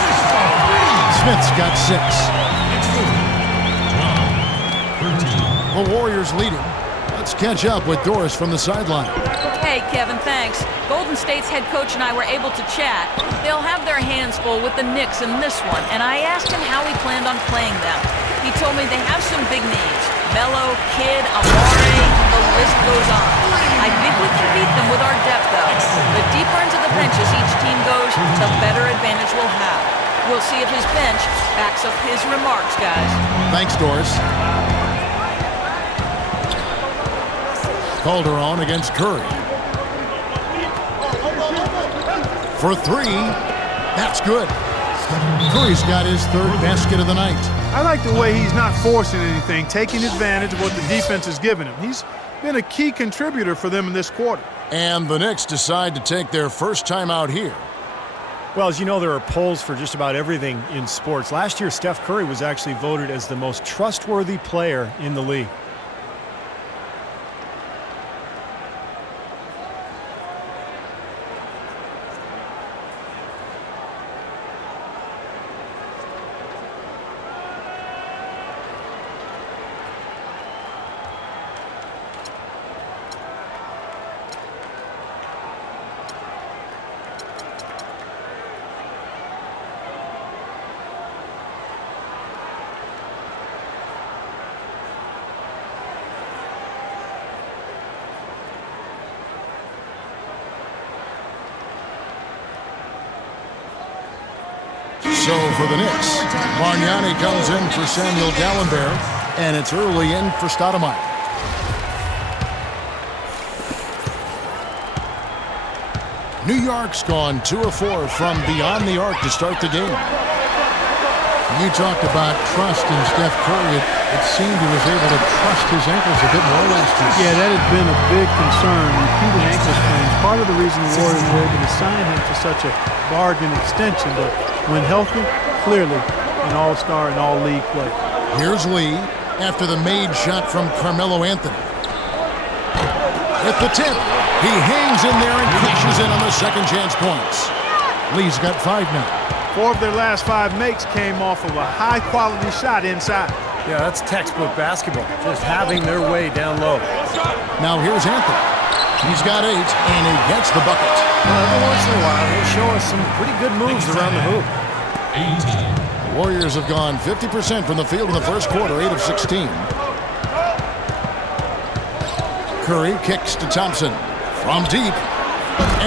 Smith's got 6. The Warriors leading. Let's catch up with Doris from the sideline. Hey, Kevin, thanks. Golden State's head coach and I were able to chat. They'll have their hands full with the Knicks in this one, and I asked him how he planned on playing them. He told me they have some big names. Melo, Kidd, Amare, the list goes on. I think we can beat them with our depth, though. The deeper into the benches each team goes, the better advantage we'll have. We'll see if his bench backs up his remarks, guys. Thanks, Doris. Calderon against Curry. For 3, that's good. Curry's got his 3rd basket of the night. I like the way he's not forcing anything, taking advantage of what the defense has given him. He's been a key contributor for them in this quarter. And the Knicks decide to take their first time out here. Well, as you know, there are polls for just about everything in sports. Last year, Steph Curry was actually voted as the most trustworthy player in the league. So for the Knicks, Bargnani comes in for Samuel Gallenberg, and it's early in for Stoudemire. New York's gone 2 of 4 from beyond the arc to start the game. You talked about trust in Steph Curry. It seemed he was able to trust his ankles a bit more last year. Yeah, that had been a big concern. Repeated ankle sprains. Part of the reason the Warriors were able to sign him to such a bargain extension, but when healthy, clearly an all-star and all-league player. Here's Lee after the made shot from Carmelo Anthony. At the tip, he hangs in there and crashes in on the second chance points. Lee's got 5 now. 4 of their last 5 makes came off of a high-quality shot inside. Yeah, that's textbook basketball, just having their way down low. Now here's Anthony. He's got 8, and he gets the bucket. Every once in a while, he'll show us some pretty good moves around the hoop. The Warriors have gone 50% from the field in the first quarter, 8 of 16. Curry kicks to Thompson from deep.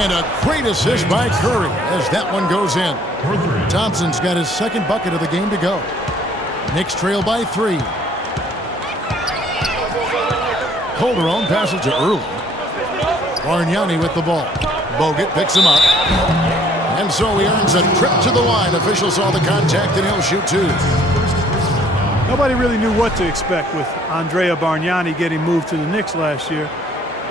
And a great assist by Curry as that one goes in. Thompson's got his second bucket of the game to go. Knicks trail by 3. Calderon passes to Early. Bargnani with the ball. Bogut picks him up. And so he earns a trip to the line. Officials saw the contact and he'll shoot 2. Nobody really knew what to expect with Andrea Bargnani getting moved to the Knicks last year.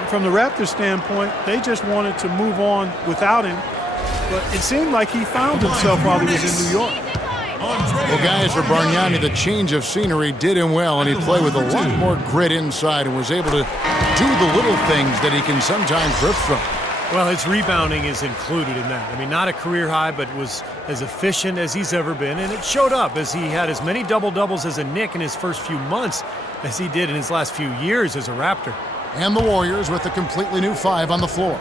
From the Raptors standpoint, they just wanted to move on without him. But it seemed like he found himself while he was in New York. Well, guys, for Bargnani, the change of scenery did him well, and he played with a lot more grit inside and was able to do the little things that he can sometimes drift from. Well, his rebounding is included in that. I mean, not a career high, but was as efficient as he's ever been, and it showed up as he had as many double-doubles as a Knick in his first few months as he did in his last few years as a Raptor. And the Warriors with a completely new 5 on the floor.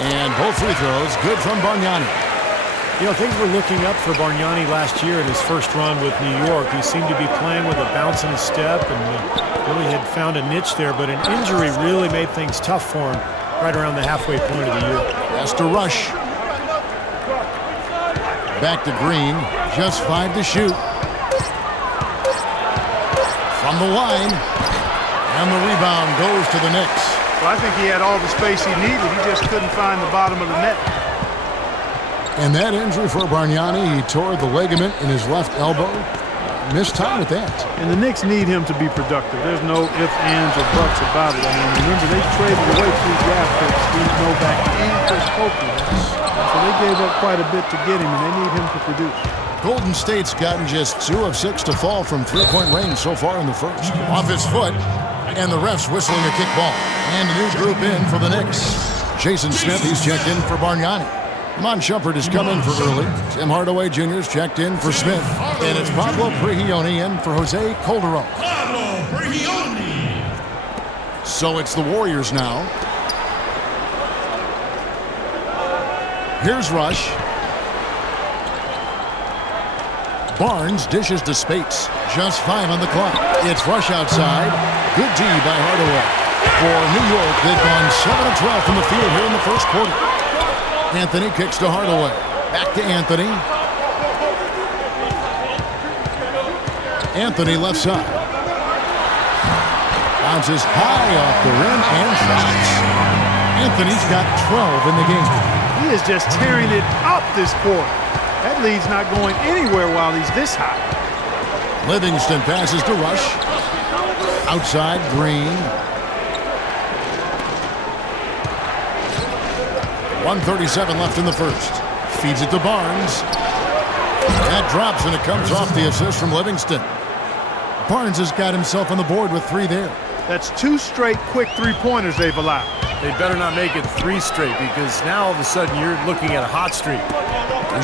And both free throws good from Bargnani. You know, things were looking up for Bargnani last year in his first run with New York. He seemed to be playing with a bounce in his step and really had found a niche there, but an injury really made things tough for him right around the halfway point of the year. Has to rush. Back to Green, just 5 to shoot. From the line, and the rebound goes to the Knicks. Well, I think he had all the space he needed. He just couldn't find the bottom of the net. And that injury for Bargnani, he tore the ligament in his left elbow. Missed time with that. And the Knicks need him to be productive. There's no ifs, ands, or buts about it. I mean, remember, they traded away 2 draft picks, Steve Novak and Chris Copeland. So they gave up quite a bit to get him, and they need him to produce. Golden State's gotten just 2 of 6 to fall from 3-point range so far in the first. Off his foot, and the ref's whistling a kickball. And a new group in for the Knicks. Jason Smith, he's checked in for Bargnani. Mon Shumpert has come in for Early. Tim Hardaway Jr.'s checked in for Smith. And it's Pablo Prigioni in for Jose Calderon. Pablo Prigioni. So it's the Warriors now. Here's Rush. Barnes dishes to Spates. Just 5 on the clock. It's Rush outside. Good D by Hardaway. For New York, they've gone 7 of 12 from the field here in the first quarter. Anthony kicks to Hardaway. Back to Anthony. Anthony left side. Bounces high off the rim and shots. Anthony's got 12 in the game. He is just tearing it up this quarter. That lead's not going anywhere while he's this high. Livingston passes to Rush. Outside, Green. 1:37 left in the first. Feeds it to Barnes. That drops, and it comes off the assist from Livingston. Barnes has got himself on the board with 3 there. That's 2 straight quick 3-pointers they've allowed. They better not make it 3 straight, because now all of a sudden you're looking at a hot streak.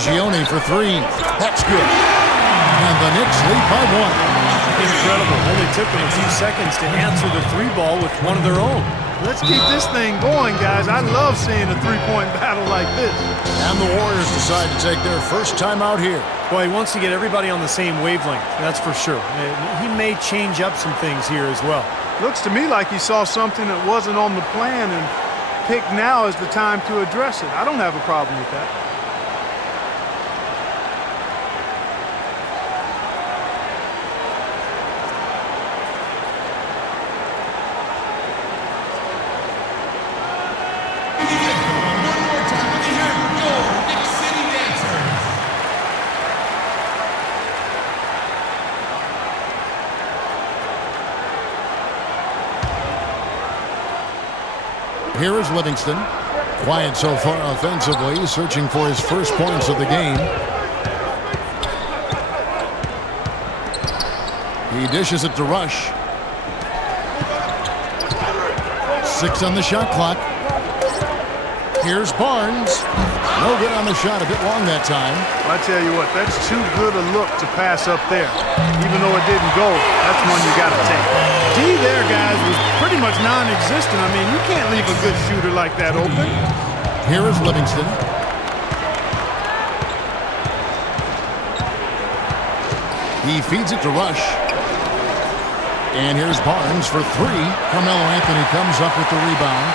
Gioni for 3. That's good. And the Knicks lead by 1. Incredible. Only took them a few seconds to answer the 3 ball with one of their own. Let's keep this thing going, guys. I love seeing a 3-point battle like this. And the Warriors decide to take their first time out here. Boy, he wants to get everybody on the same wavelength, that's for sure. He may change up some things here as well. Looks to me like he saw something that wasn't on the plan and pick now is the time to address it. I don't have a problem with that. Here is Livingston. Quiet so far offensively, searching for his first points of the game. He dishes it to Rush. 6 on the shot clock. Here's Barnes. No good on the shot, a bit long that time. Well, I tell you what, that's too good a look to pass up there. Even though it didn't go, that's one you got to take. D there, guys, was pretty much non-existent. I mean, you can't leave a good shooter like that open. Here is Livingston. He feeds it to Rush. And here's Barnes for 3. Carmelo Anthony comes up with the rebound.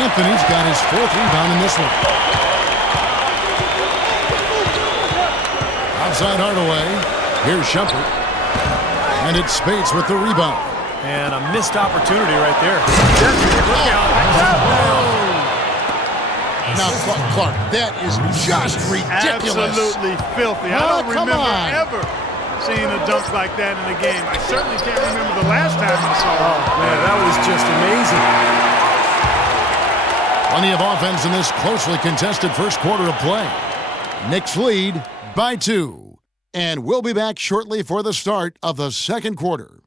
Anthony's got his 4th rebound in this one. Outside Hardaway. Here's Shumpert. And it's Spates with the rebound. And a missed opportunity right there. Now, Clark, that is just ridiculous. Absolutely filthy. I don't remember ever seeing a dunk like that in a game. I certainly can't remember the last time I saw it. Oh, man, that was just amazing. Plenty of offense in this closely contested first quarter of play. Knicks lead by 2. And we'll be back shortly for the start of the second quarter.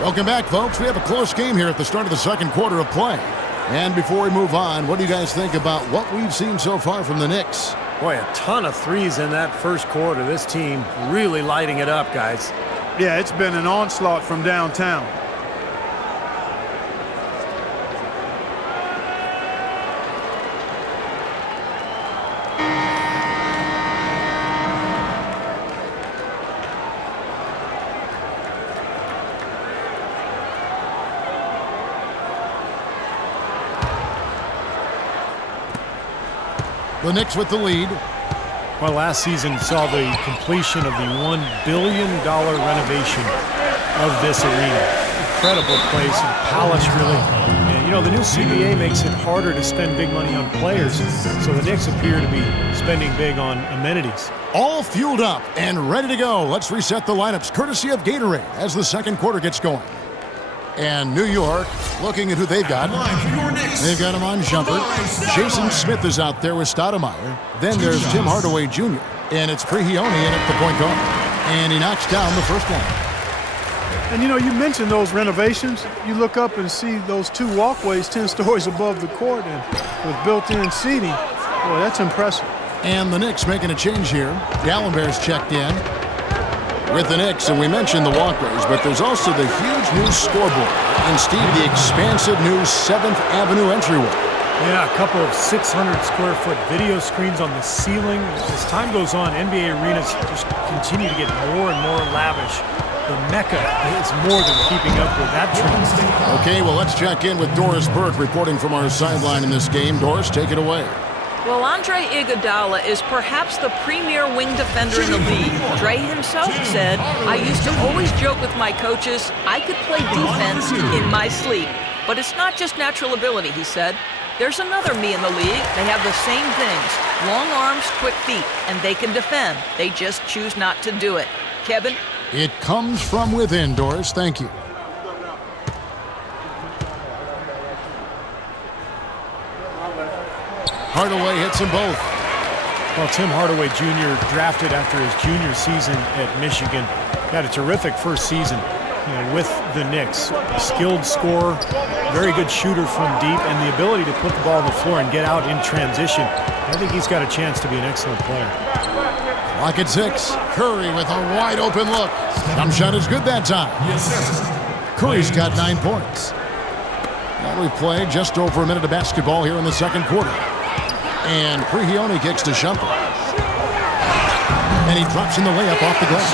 Welcome back, folks. We have a close game here at the start of the second quarter of play. And before we move on, what do you guys think about what we've seen so far from the Knicks? Boy, a ton of threes in that first quarter. This team really lighting it up, guys. Yeah, it's been an onslaught from downtown. The Knicks with the lead. Well, last season saw the completion of the $1 billion renovation of this arena. Incredible place and palace, really. And, you know, the new CBA makes it harder to spend big money on players, so the Knicks appear to be spending big on amenities. All fueled up and ready to go. Let's reset the lineups, courtesy of Gatorade, as the second quarter gets going. And New York, looking at who they've got. They've got him on Shumpert. Jason Smith is out there with Stoudemire. Then there's Tim Hardaway Jr. And it's Prigioni in at the point guard. And he knocks down the first one. And, you know, you mentioned those renovations. You look up and see those 2 walkways 10 stories above the court and with built-in seating. Boy, that's impressive. And the Knicks making a change here. Gallenberg's checked in with the Knicks, and we mentioned the walkways, but there's also the huge new scoreboard and, Steve, the expansive new 7th Avenue entryway. Yeah, a couple of 600-square-foot video screens on the ceiling. As time goes on, NBA arenas just continue to get more and more lavish. The Mecca is more than keeping up with that trend. Okay, well, let's check in with Doris Burke reporting from our sideline in this game. Doris, take it away. Well, Andre Iguodala is perhaps the premier wing defender in the league. Dre himself said, "I used to always joke with my coaches, I could play defense in my sleep. But it's not just natural ability," he said. "There's another me in the league. They have the same things. Long arms, quick feet, and they can defend. They just choose not to do it." Kevin? It comes from within, Doris. Thank you. Hardaway hits them both. Well, Tim Hardaway Jr. drafted after his junior season at Michigan. Had a terrific first season, you know, with the Knicks. Skilled scorer, very good shooter from deep, and the ability to put the ball on the floor and get out in transition. I think he's got a chance to be an excellent player. Clock at 6. Curry with a wide open look. Jump shot is good that time. Curry's got 9 points. Well, we've played just over a minute of basketball here in the second quarter. And Prigioni kicks to Shumpert. And he drops in the layup off the glass.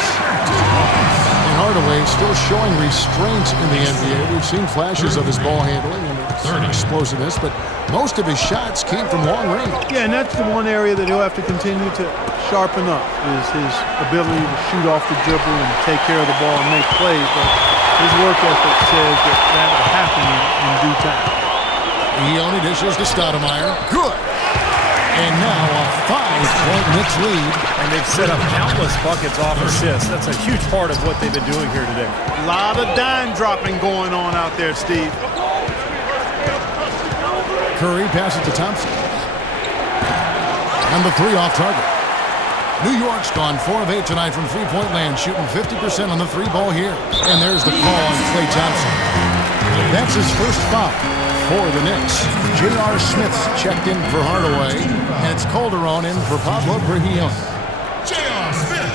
And Hardaway still showing restraint in the NBA. We've seen flashes of his ball handling and explosiveness, but most of his shots came from long range. Yeah, and that's the one area that he'll have to continue to sharpen up, is his ability to shoot off the dribble and take care of the ball and make plays. But his work ethic says that will happen in due time. He only dishes to Stoudemire. Good. And now a 5-point Knicks lead. And they've set up countless buckets off assists. That's a huge part of what they've been doing here today. A lot of dime dropping going on out there, Steve. Curry passes to Thompson. And the 3 off target. New York's gone 4 of 8 tonight from three-point land, shooting 50% on the 3-ball here. And there's the call on Klay Thompson. That's his first foul for the Knicks. J.R. Smith's checked in for Hardaway, and it's Calderon in for Pablo Prigioni. J.R. Smith.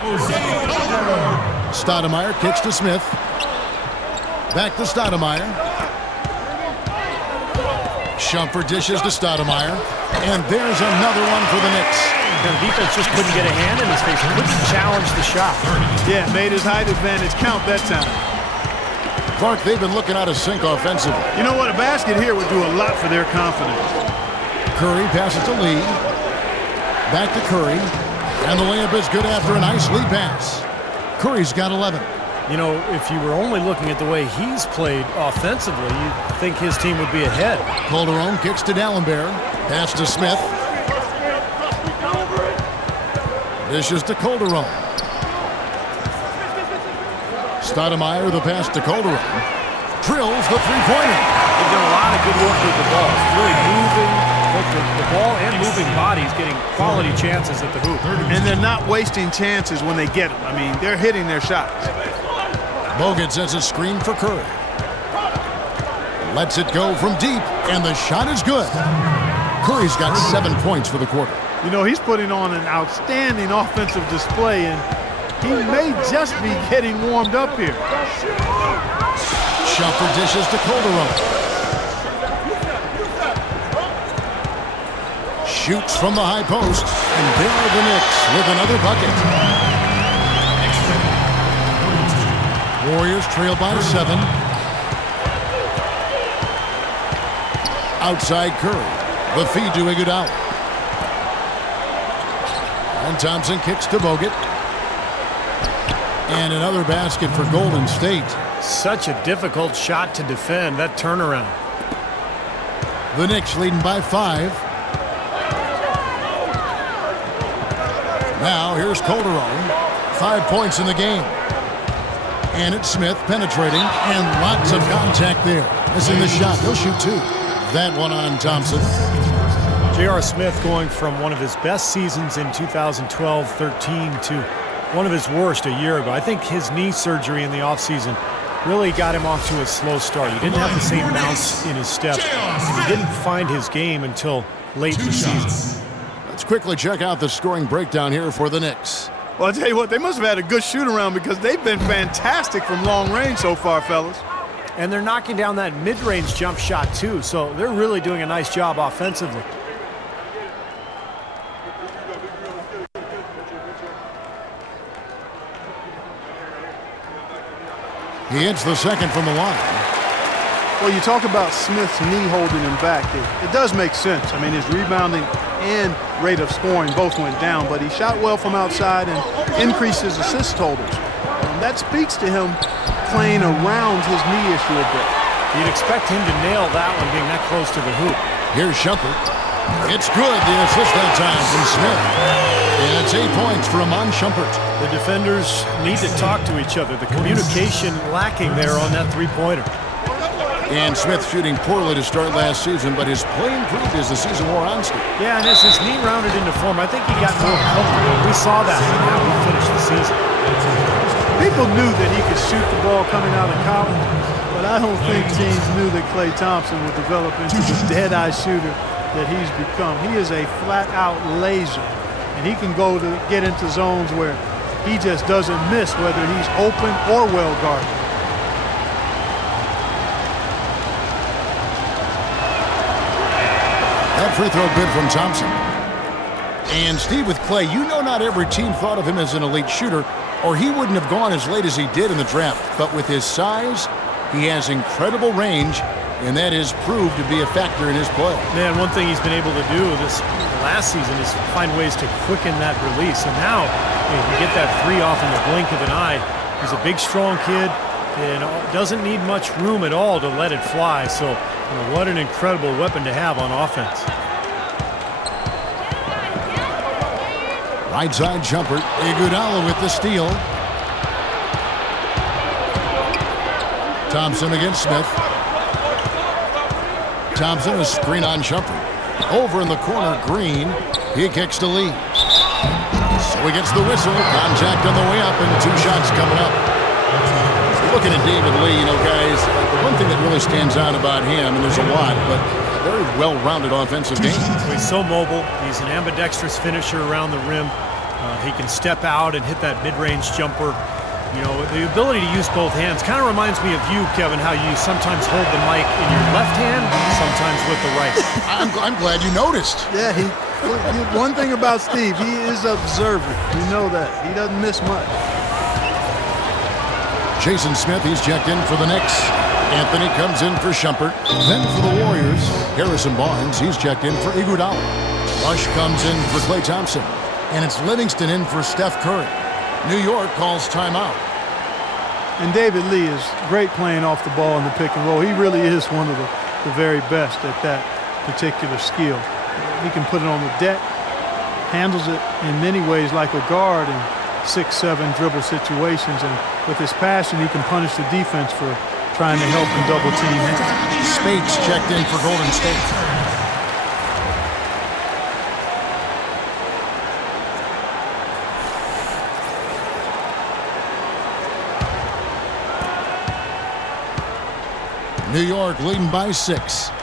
Jose Calderon. Stoudemire kicks to Smith. Back to Stoudemire. Shumpert dishes to Stoudemire. And there's another one for the Knicks. The defense just couldn't get a hand in his face. Couldn't challenge the shot. Yeah, made his height advantage count that time. Clark, they've been looking out of sync offensively. You know what? A basket here would do a lot for their confidence. Curry passes to Lee. Back to Curry. And the layup is good after a nice lead pass. Curry's got 11. You know, if you were only looking at the way he's played offensively, you'd think his team would be ahead. Calderon kicks to Dallenberg. Pass to Smith. Dishes to Calderon. Stoudemire the pass to Calderon. Drills the three-pointer. They've done a lot of good work with the ball. Really moving both the ball and moving bodies, getting quality chances at the hoop. And they're not wasting chances when they get them. I mean, they're hitting their shots. Bogut sets a screen for Curry. Lets it go from deep, and the shot is good. Curry's got 7 points for the quarter. You know, he's putting on an outstanding offensive display, and he may just be getting warmed up here. Shumpert dishes to Calderon. Shoots from the high post, and there are the Knicks with another bucket. Warriors trail by 7. Outside Curry. The feed to Iguodala. And Thompson kicks to Bogut. And another basket for Golden State. Such a difficult shot to defend, that turnaround. The Knicks leading by 5. Now here's Calderon. 5 points in the game. And it's Smith penetrating, and lots of contact there. Missing the shot. He'll shoot 2. That one on Thompson. J.R. Smith going from one of his best seasons in 2012-13 to one of his worst a year ago. I think his knee surgery in the offseason really got him off to a slow start. He didn't have the same bounce in his step. And he didn't find his game until late in the season. Let's quickly check out the scoring breakdown here for the Knicks. Well, I'll tell you what, they must have had a good shoot-around because they've been fantastic from long range so far, fellas. And they're knocking down that mid-range jump shot, too, so they're really doing a nice job offensively. He hits the second from the line. Well, you talk about Smith's knee holding him back. It does make sense. I mean, his rebounding and rate of scoring both went down, but he shot well from outside and increased his assist totals. That speaks to him playing around his knee issue a bit. You'd expect him to nail that one being that close to the hoop. Here's Shumpert. It's good, the assist that time from Smith. And it's 8 points for Iman Shumpert. The defenders need to talk to each other. The communication lacking there on that three-pointer. And Smith shooting poorly to start last season, but his play improved as the season wore on, Steve. Yeah, and as his knee rounded into form, I think he got more comfortable. We saw that how he finished the season. People knew that he could shoot the ball coming out of college, but I don't think teams knew that Klay Thompson would develop into the dead-eye shooter that he's become. He is a flat-out laser, and he can go to get into zones where he just doesn't miss, whether he's open or well-guarded. free throw good from Thompson. And Steve, with Clay, you know not every team thought of him as an elite shooter, or he wouldn't have gone as late as he did in the draft. But with his size, he has incredible range, and that has proved to be a factor in his play. Man, one thing he's been able to do this last season is find ways to quicken that release. And now you get that three off in the blink of an eye. He's a big, strong kid and doesn't need much room at all to let it fly. So, what an incredible weapon to have on offense. Right side jumper. Iguodala with the steal. Thompson against Smith. Thompson, a screen on jumper. Over in the corner, Green. He kicks to Lee. So he gets the whistle. Contact on the way up, and 2 shots coming up. Looking at David Lee, guys, the one thing that really stands out about him, and there's a lot, but a very well-rounded offensive game. He's so mobile. He's an ambidextrous finisher around the rim. He can step out and hit that mid-range jumper. The ability to use both hands kind of reminds me of you, Kevin, how you sometimes hold the mic in your left hand, sometimes with the right. I'm glad you noticed. Yeah, one thing about Steve, he is observant. You know that. He doesn't miss much. Jason Smith, he's checked in for the Knicks. Anthony comes in for Shumpert. Then for the Warriors, Harrison Barnes, he's checked in for Iguodala. Rush comes in for Klay Thompson. And it's Livingston in for Steph Curry. New York calls timeout. And David Lee is great playing off the ball in the pick and roll. He really is one of the very best at that particular skill. He can put it on the deck, handles it in many ways like a guard in 6-7 dribble situations. And with his passion, he can punish the defense for trying to help him double team him. Spates checked in for Golden State. New York leading by 6.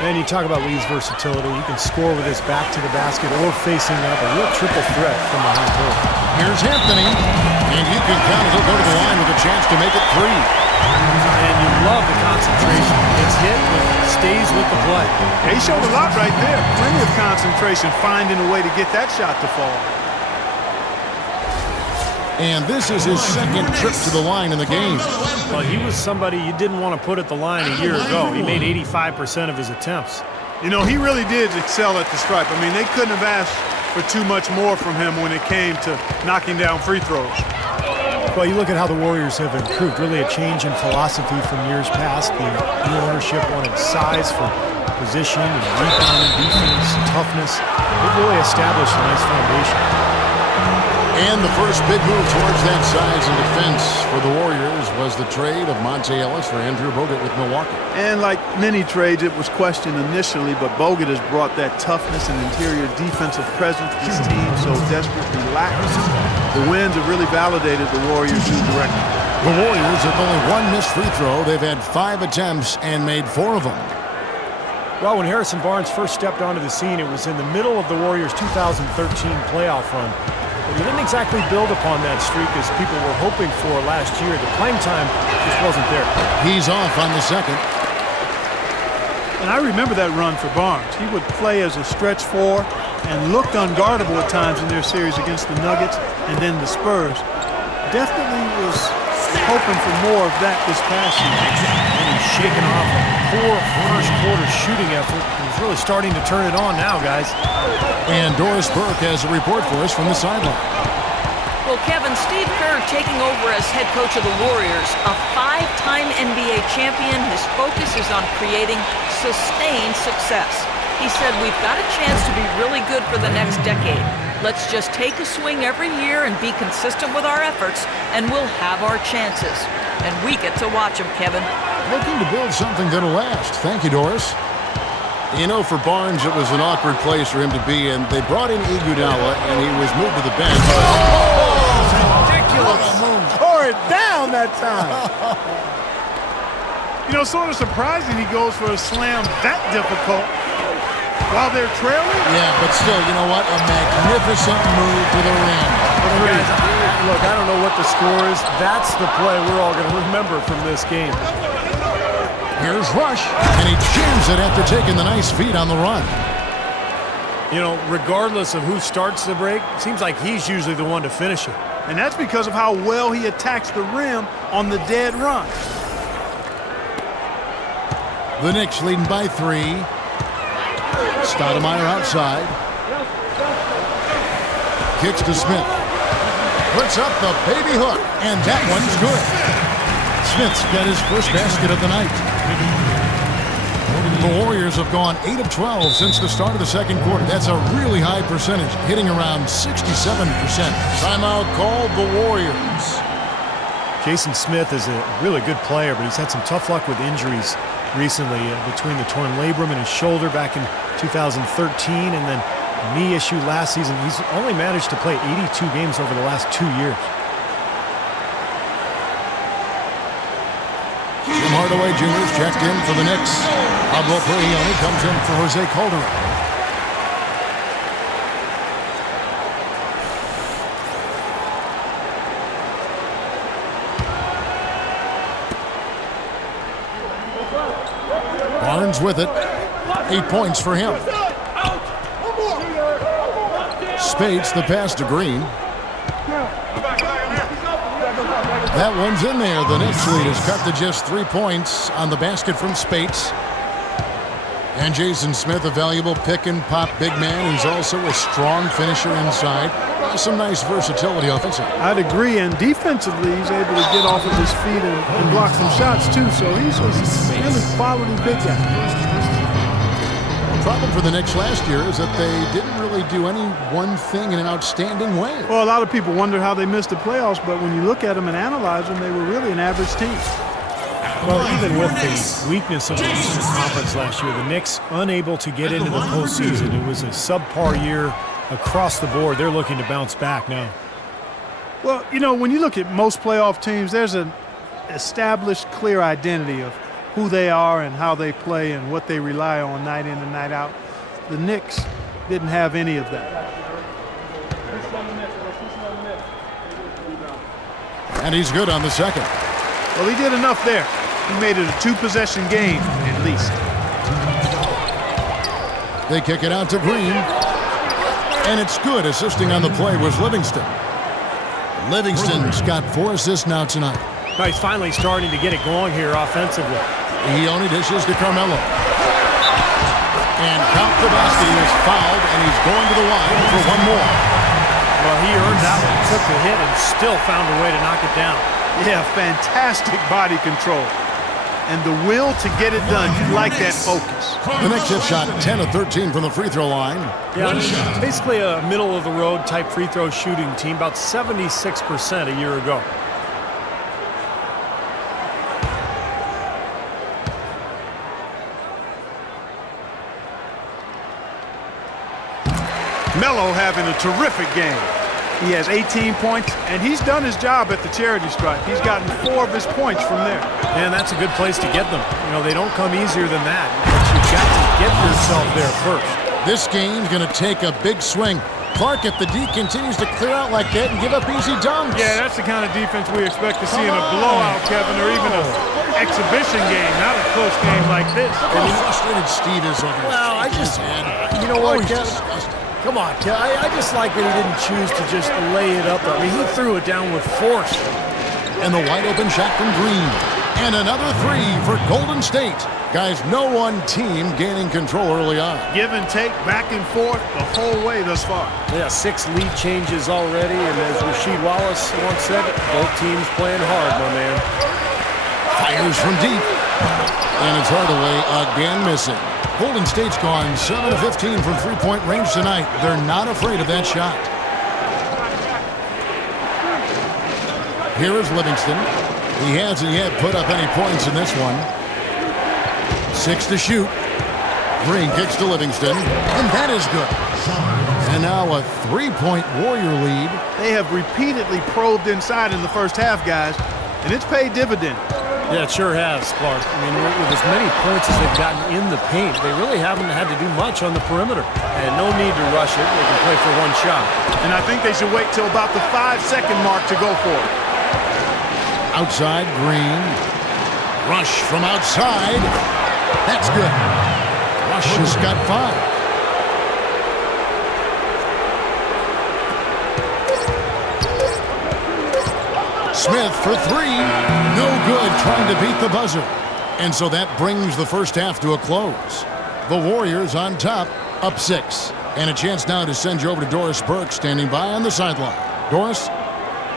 And you talk about Lee's versatility. He can score with his back to the basket or facing up, a real triple threat from behind goal. Here's Anthony, and you can count it. He'll go to the line with a chance to make it 3. And you love the concentration. It's hit, but stays with the play. Yeah, he showed a lot right there. Plenty of concentration, finding a way to get that shot to fall. And this is his second trip to the line in the game. Well, he was somebody you didn't want to put at the line a year ago. He made 85% of his attempts. He really did excel at the stripe. I mean, they couldn't have asked for too much more from him when it came to knocking down free throws. Well, you look at how the Warriors have improved. Really a change in philosophy from years past. The new ownership wanted size for position and rebounding, defense, toughness. It really established a nice foundation. And the first big move towards that size and defense for the Warriors was the trade of Monte Ellis for Andrew Bogut with Milwaukee. And like many trades, it was questioned initially, but Bogut has brought that toughness and interior defensive presence this team so desperately lacks. The wins have really validated the Warriors' new direction. The Warriors have only 1 missed free throw. They've had 5 attempts and made 4 of them. Well, when Harrison Barnes first stepped onto the scene, it was in the middle of the Warriors' 2013 playoff run. But he didn't exactly build upon that streak as people were hoping for last year. The playing time just wasn't there. He's off on the second. And I remember that run for Barnes. He would play as a stretch 4 and looked unguardable at times in their series against the Nuggets and then the Spurs. Definitely was hoping for more of that this past season. And he's shaking off a poor first quarter shooting effort. He's really starting to turn it on now, guys. And Doris Burke has a report for us from the sideline. Well, Kevin, Steve Kerr taking over as head coach of the Warriors, a 5-time NBA champion. His focus is on creating sustained success. He said, we've got a chance to be really good for the next decade. Let's just take a swing every year and be consistent with our efforts, and we'll have our chances. And we get to watch them, Kevin. Looking to build something that'll last. Thank you, Doris. For Barnes, it was an awkward place for him to be, and they brought in Iguodala, and he was moved to the bench. Ridiculous. Tore it down that time. Sort of surprising he goes for a slam that difficult while they're trailing. Yeah, but still, you know what? A magnificent move to the rim. Guys, look, I don't know what the score is. That's the play we're all going to remember from this game. Here's Rush, and he jams it after taking the nice feed on the run. You know, regardless of who starts the break, it seems like he's usually the one to finish it. And that's because of how well he attacks the rim on the dead run. The Knicks leading by 3. Stoudemire outside. Kicks to Smith. Puts up the baby hook, and that one's good. Smith's got his first basket of the night. The Warriors have gone 8 of 12 since the start of the second quarter. That's a really high percentage, hitting around 67%. Timeout called the Warriors. Jason Smith is a really good player, but he's had some tough luck with injuries recently between the torn labrum in his shoulder back in 2013 and then a knee issue last season. He's only managed to play 82 games over the last 2 years. Jim Hardaway Jr. is checked in for the Knicks. Pablo Prigioni comes in for Jose Calderon. Barnes with it. 8 points for him. Spates the pass to Green. That one's in there. The Knicks lead is cut to just 3 points on the basket from Spates. And Jason Smith, a valuable pick-and-pop big man. He's also a strong finisher inside. Some nice versatility offensively. I'd agree, and defensively, he's able to get off of his feet and block some shots, too. So he's a really quality big guy. The problem for the Knicks last year is that they didn't really do any one thing in an outstanding way. Well, a lot of people wonder how they missed the playoffs, but when you look at them and analyze them, they were really an average team. Well, even with the weakness of the Eastern Conference last year, the Knicks unable to get into the postseason. It was a subpar year across the board. They're looking to bounce back now. Well, you know, when you look at most playoff teams, there's an established, clear identity of who they are and how they play and what they rely on night in and night out. The Knicks didn't have any of that. And he's good on the second. Well, he did enough there. He made it a 2-possession game, at least. They kick it out to Green. And it's good. Assisting on the play was Livingston. Livingston's got 4 assists now tonight. Now he's finally starting to get it going here offensively. He only dishes to Carmelo. And count the basket. He is fouled, and he's going to the line for one more. Well, he earned that one. Took the hit and still found a way to knock it down. Yeah, fantastic body control. And the will to get it done. You like that focus. The Knicks have shot 10 of 13 from the free throw line. Yeah, basically a middle-of-the-road type free throw shooting team, about 76% a year ago. Melo having a terrific game. He has 18 points, and he's done his job at the charity stripe. He's gotten 4 of his points from there. And that's a good place to get them. You know, they don't come easier than that. But you've got to get yourself there first. This game's going to take a big swing. Clark, if the D continues to clear out like that and give up easy dunks. Yeah, that's the kind of defense we expect to see in a blowout, Kevin, or even an exhibition game, not a close game like this. Look how frustrated Steve is over here. Well, you know what, Kevin? Come on, Kevin. I just like that he didn't choose to just lay it up. I mean, he threw it down with force. And the wide open shot from Green. And another 3 for Golden State. Guys, no one team gaining control early on. Give and take, back and forth, the whole way thus far. Yeah, 6 lead changes already, and as Rasheed Wallace once said, both teams playing hard, my man. Fires from deep. And it's Hardaway again missing. Golden State's gone 7 of 15 from three-point range tonight. They're not afraid of that shot. Here is Livingston. He hasn't yet put up any points in this one. 6 to shoot. Green kicks to Livingston, and that is good. And now a 3-point Warrior lead. They have repeatedly probed inside in the first half, guys, and it's paid dividend. Yeah, it sure has, Clark. I mean, with as many points as they've gotten in the paint, they really haven't had to do much on the perimeter. And no need to rush it. They can play for one shot. And I think they should wait till about the 5-second mark to go for it. Outside, Green. Rush from outside. That's good. Rush has got 5. Smith for three. No good, trying to beat the buzzer. And so that brings the first half to a close. The Warriors on top, up 6. And a chance now to send you over to Doris Burke, standing by on the sideline. Doris?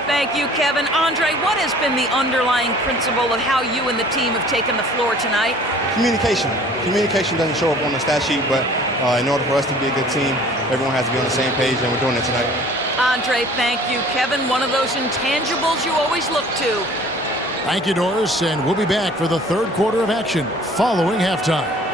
Thank you, Kevin. Andre, what has been the underlying principle of how you and the team have taken the floor tonight? Communication. Communication doesn't show up on the stat sheet, but in order for us to be a good team, everyone has to be on the same page, and we're doing it tonight. Andre, thank you. Kevin, one of those intangibles you always look to. Thank you, Doris, and we'll be back for the third quarter of action following halftime.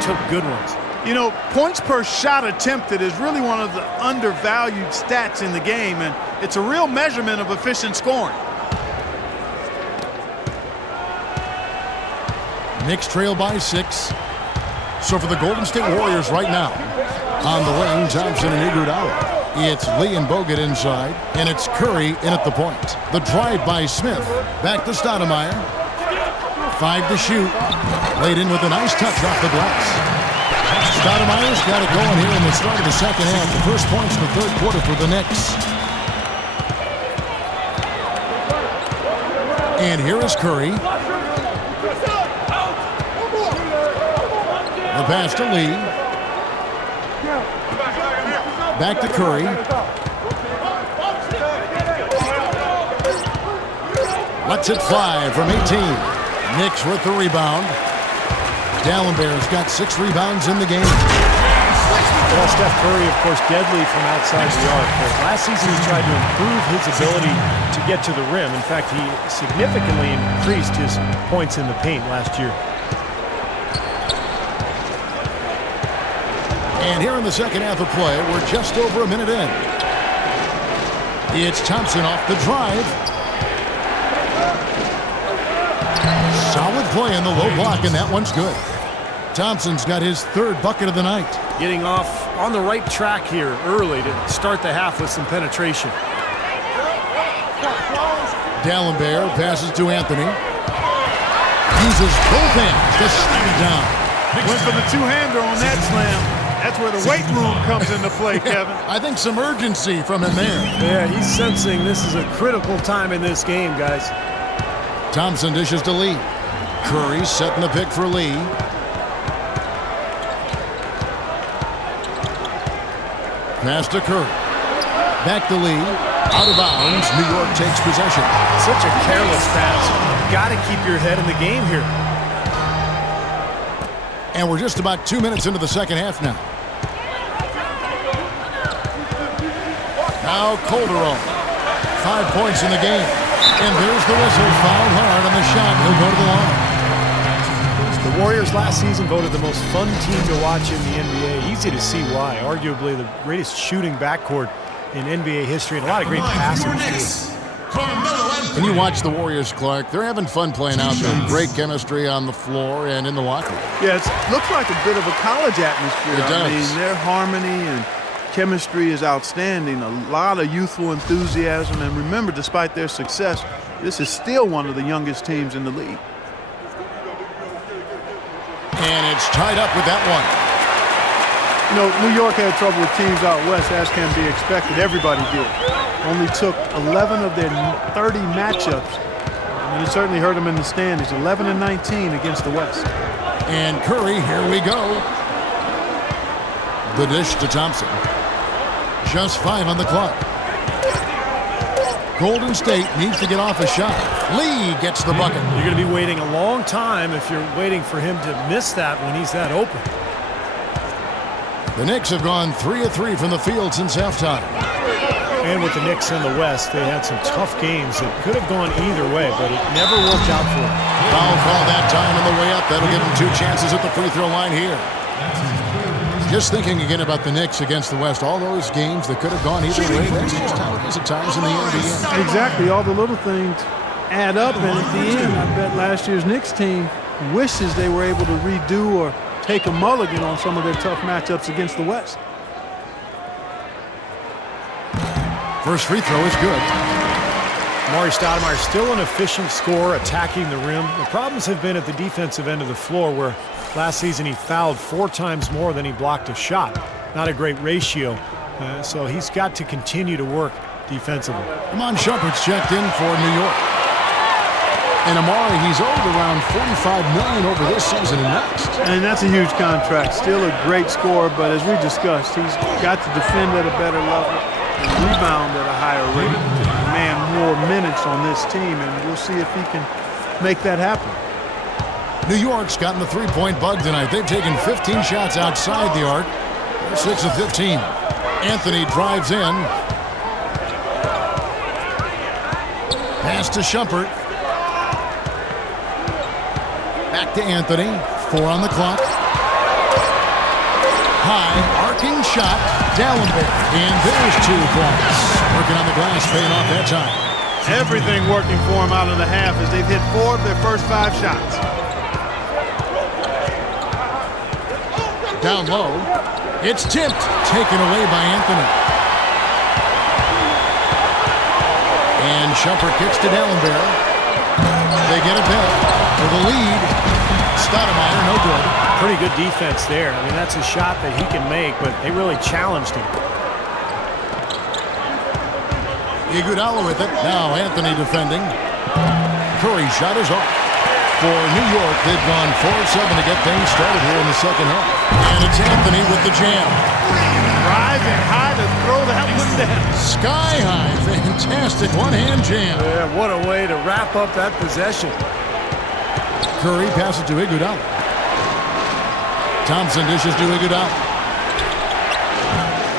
Took good ones. You know, points per shot attempted is really one of the undervalued stats in the game, and it's a real measurement of efficient scoring. Knicks trail by 6. So for the Golden State Warriors right now, on the wing, Thompson and Iguodala. It's Lee and Bogut inside, and it's Curry in at the point. The drive by Smith. Back to Stoudemire. 5 to shoot. Laid in with a nice touch off the glass. Stoudemire's got it going here in the start of the second half. The first points in the third quarter for the Knicks. And here is Curry. The pass to Lee. Back to Curry. Lets it fly from 18. Knicks with the rebound. Dallenberg's got 6 rebounds in the game. Well, Steph Curry, of course, deadly from outside the arc. But last season, he tried to improve his ability to get to the rim. In fact, he significantly increased his points in the paint last year. And here in the second half of play, we're just over a minute in. It's Thompson off the drive. Solid play in the low block, and that one's good. Thompson's got his 3rd bucket of the night. Getting off on the right track here early to start the half with some penetration. Dallenberg passes to Anthony. Uses both hands to slide it down. Went for the two-hander on that slam. That's where the weight room comes into play, Kevin. I think some urgency from him there. Yeah, he's sensing this is a critical time in this game, guys. Thompson dishes to Lee. Curry setting the pick for Lee. Pass to Curry. Back to Lee. Out of bounds. New York takes possession. Such a careless pass. Got to keep your head in the game here. And we're just about 2 minutes into the second half now. Now Calderon. 5 points in the game. And there's the whistle. Fouled hard on the shot. He'll go to the line. The Warriors last season voted the most fun team to watch in the NBA. Easy to see why. Arguably the greatest shooting backcourt in NBA history, and a lot of great passers too. When you watch the Warriors, Clark, they're having fun playing out there. Great chemistry on the floor and in the locker room. Yeah, it looks like a bit of a college atmosphere. It does. I mean, their harmony and chemistry is outstanding. A lot of youthful enthusiasm. And remember, despite their success, this is still one of the youngest teams in the league. And it's tied up with that one. You know, New York had trouble with teams out west, as can be expected. Everybody did. Only took 11 of their 30 matchups, and it certainly hurt them in the standings. 11 and 19 against the West. And Curry, here we go. The dish to Thompson. Just 5 on the clock. Golden State needs to get off a shot. Lee gets the bucket. You're going to be waiting a long time if you're waiting for him to miss that when he's that open. The Knicks have gone 3 of 3 from the field since halftime. And with the Knicks in the West, they had some tough games that could have gone either way, but it never worked out for them. Foul call that time on the way up. That'll give him 2 chances at the free throw line here. Just thinking again about the Knicks against the West, all those games that could have gone either way. That's just how it is at times in the NBA. Exactly. All the little things add up, and at the end, I bet last year's Knicks team wishes they were able to redo or take a mulligan on some of their tough matchups against the West. First free throw is good. Amar'e Stoudemire still an efficient scorer, attacking the rim. The problems have been at the defensive end of the floor, where last season he fouled 4 times more than he blocked a shot. Not a great ratio, so he's got to continue to work defensively. Iman Shumpert's checked in for New York. And Amar'e, he's owed around $45 million over this season and next. And that's a huge contract. Still a great scorer, but as we discussed, he's got to defend at a better level and rebound at a higher rate to demand more minutes on this team, and we'll see if he can make that happen. New York's gotten the three-point bug tonight. They've taken 15 shots outside the arc. They're 6 of 15. Anthony drives in. Pass to Shumpert. Back to Anthony. 4 on the clock. High, arcing shot. Dallenberg. And there's 2 points. Working on the glass, paying off that time. Everything working for him out of the half as they've hit 4 of their first 5 shots. Down low. It's tipped. Taken away by Anthony. And Shumpert kicks to Dallenberg. They get it back for the lead. Stoudemire, no good. Pretty good defense there. I mean, that's a shot that he can make, but they really challenged him. Iguodala with it. Now Anthony defending. Curry's shot is off. For New York, they've gone 4 of 7 to get things started here in the second half. And it's Anthony with the jam. Rising high to throw that one down. Sky high. Fantastic one-hand jam. Yeah, what a way to wrap up that possession. Curry passes to Iguodala. Thompson dishes to Iguodala.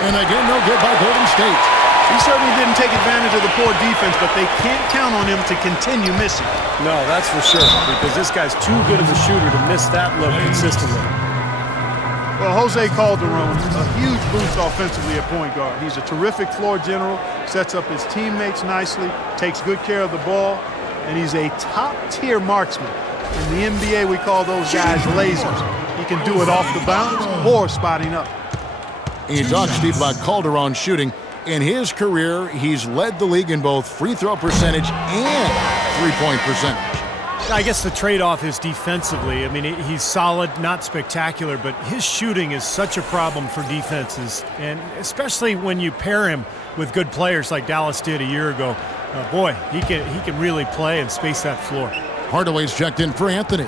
And again, no good by Golden State. He certainly didn't take advantage of the poor defense, but they can't count on him to continue missing. No, that's for sure, because this guy's too good of a shooter to miss that look consistently. Well, Jose Calderon, a huge boost offensively at point guard. He's a terrific floor general, sets up his teammates nicely, takes good care of the ball, and he's a top-tier marksman. In the NBA, we call those guys lasers. He can do it off the bounce or spotting up. And you talk, Steve, about Calderon shooting. In his career, he's led the league in both free throw percentage and three-point percentage. I guess the trade-off is defensively. I mean, he's solid, not spectacular, but his shooting is such a problem for defenses, and especially when you pair him with good players like Dallas did a year ago. Boy, he can really play and space that floor. Hardaway's checked in for Anthony.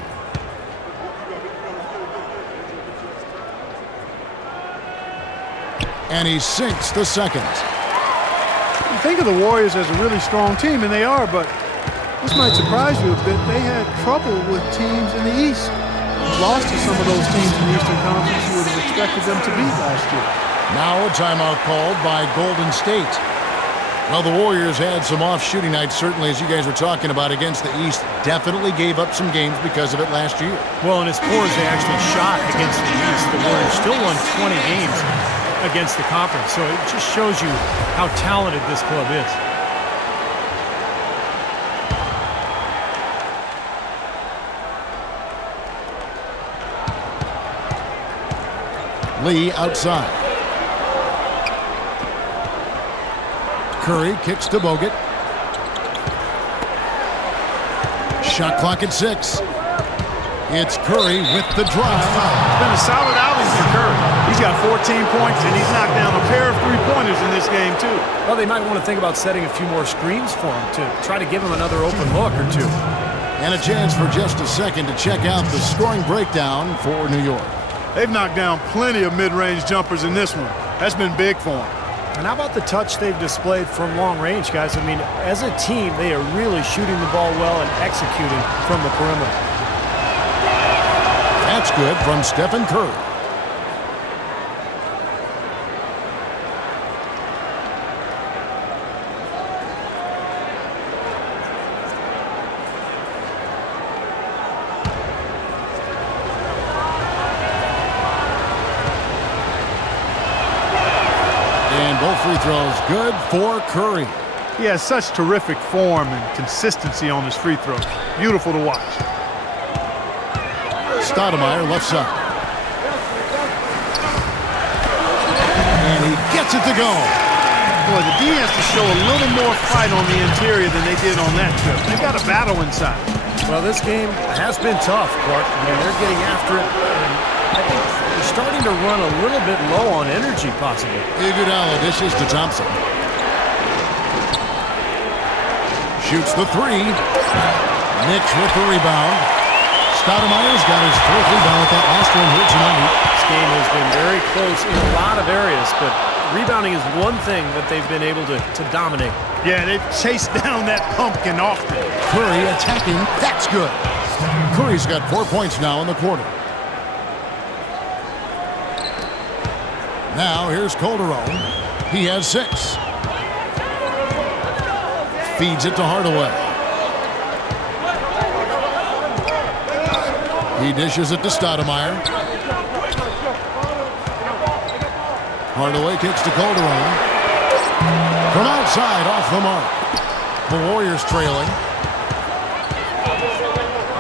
And he sinks the second. You think of the Warriors as a really strong team, and they are, but this might surprise you a bit. They had trouble with teams in the East. Lost to some of those teams in the Eastern Conference you would have expected them to beat last year. Now a timeout called by Golden State. Well, the Warriors had some off shooting nights, certainly, as you guys were talking about, against the East. Definitely gave up some games because of it last year. Well, and as poor as they actually shot against the East, the Warriors still won 20 games against the conference. So it just shows you how talented this club is. Lee outside. Curry kicks to Bogut. Shot clock at 6. It's Curry with the drive. It's been a solid outing for Curry. He's got 14 points, and he's knocked down a pair of three-pointers in this game, too. Well, they might want to think about setting a few more screens for him to try to give him another open look or two. And a chance for just a second to check out the scoring breakdown for New York. They've knocked down plenty of mid-range jumpers in this one. That's been big for them. And how about the touch they've displayed from long range, guys? I mean, as a team, they are really shooting the ball well and executing from the perimeter. That's good from Stephen Curry. throws good for Curry. He has such terrific form and consistency on his free throws. Beautiful to watch. Stoudemire left side. And he gets it to go. Boy, the D has to show a little more fight on the interior than they did on that trip. They got a battle inside. Well, this game has been tough, Clark. I mean, they're getting after it, and I think they're starting to run a little bit low on energy, possibly. Iguodala dishes to Thompson. Shoots the three. Knicks with the rebound. Stoudemire's got his fourth rebound with that last one here tonight. This game has been very close in a lot of areas, but rebounding is one thing that they've been able to dominate. Yeah, they've chased down that pumpkin often. Curry attacking. That's good. Curry's got 4 points now in the quarter. Now here's Calderon. He has 6. Feeds it to Hardaway. He dishes it to Stoudemire. Hardaway kicks to Calderon. From outside, off the mark. The Warriors trailing.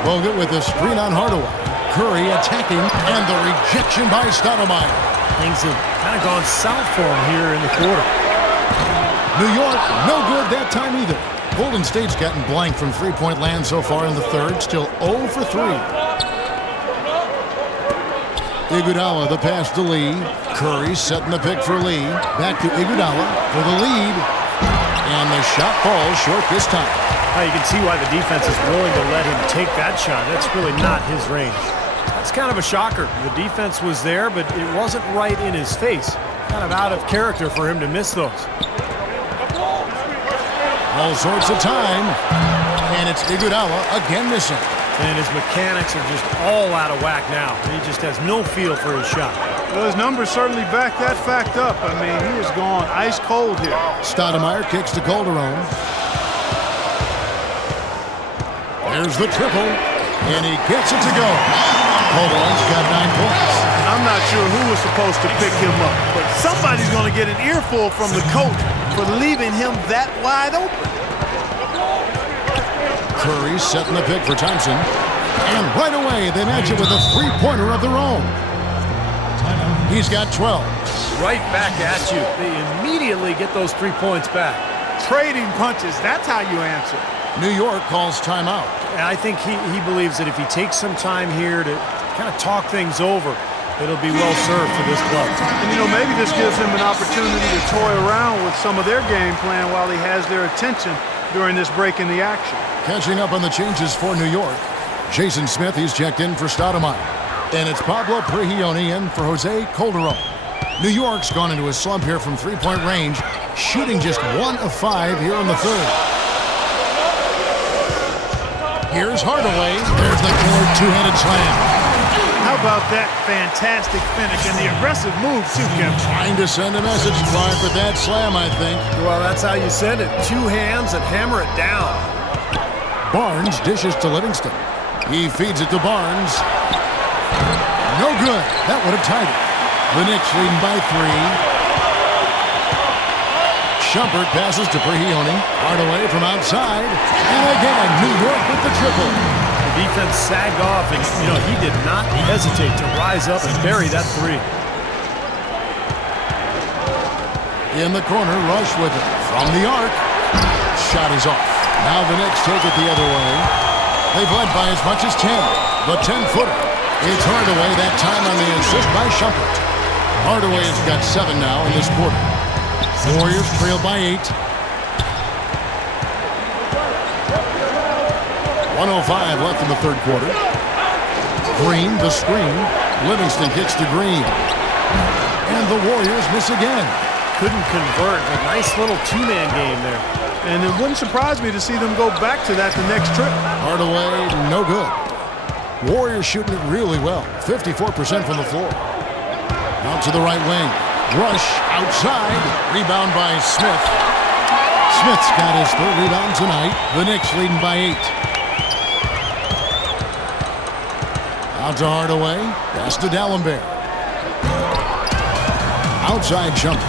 Bogut with the screen on Hardaway. Curry attacking, and the rejection by Stoudemire. Things have kind of gone south for him here in the quarter. New York, no good that time either. Golden State's gotten blank from three-point land so far in the third. Still 0 for 3. Iguodala, the pass to Lee. Curry setting the pick for Lee. Back to Iguodala for the lead. And the shot falls short this time. You can see why the defense is willing to let him take that shot. That's really not his range. That's kind of a shocker. The defense was there, but it wasn't right in his face. Kind of out of character for him to miss those. All sorts of time. And it's Iguodala again missing. And his mechanics are just all out of whack now. He just has no feel for his shot. Well, his numbers certainly back that fact up. I mean, he is gone ice cold here. Stoudemire kicks to Calderon. There's the triple, and he gets it to go. Calderon's got 9 points. I'm not sure who was supposed to pick him up, but somebody's going to get an earful from the coach for leaving him that wide open. Curry setting the pick for Thompson. And right away, they match it with a three-pointer of their own. He's got 12. Right back at you. They immediately get those 3 points back. Trading punches, that's how you answer. New York calls timeout. And I think he believes that if he takes some time here to kind of talk things over, it'll be well served for this club. And, you know, maybe this gives him an opportunity to toy around with some of their game plan while he has their attention during this break in the action. Catching up on the changes for New York. Jason Smith, he's checked in for Stoudemire. And it's Pablo Prigioni in for Jose Calderon. New York's gone into a slump here from three-point range, shooting just 1 of 5 here in the third. Here's Hardaway. There's the cord two-handed slam. How about that fantastic finish and the aggressive move, too, Kevin? Trying to send a message, Clark, with that slam, I think. Well, that's how you send it. 2 hands and hammer it down. Barnes dishes to Livingston. He feeds it to Barnes. No good. That would have tied it. The Knicks leading by 3. Shumpert passes to Prigioni. Hardaway from outside. And again, New York with the triple. The defense sagged off, and, you know, he did not hesitate to rise up and bury that 3. In the corner, Rush with it. From the arc. Shot is off. Now the Knicks take it the other way. They've led by as much as 10. The 10-footer. It's Hardaway, that time on the assist by Shumpert. Hardaway has got 7 now in this quarter. Warriors trail by 8. 1:05 left in the third quarter. Green, the screen. Livingston kicks to Green. And the Warriors miss again. Couldn't convert. A nice little two-man game there. And it wouldn't surprise me to see them go back to that the next trip. Hardaway, no good. Warriors shooting it really well. 54% from the floor. Out to the right wing. Rush outside. Rebound by Smith. Smith's got his third rebound tonight. The Knicks leading by 8. Out to Hardaway. Pass to D'Alembert. Outside jumper.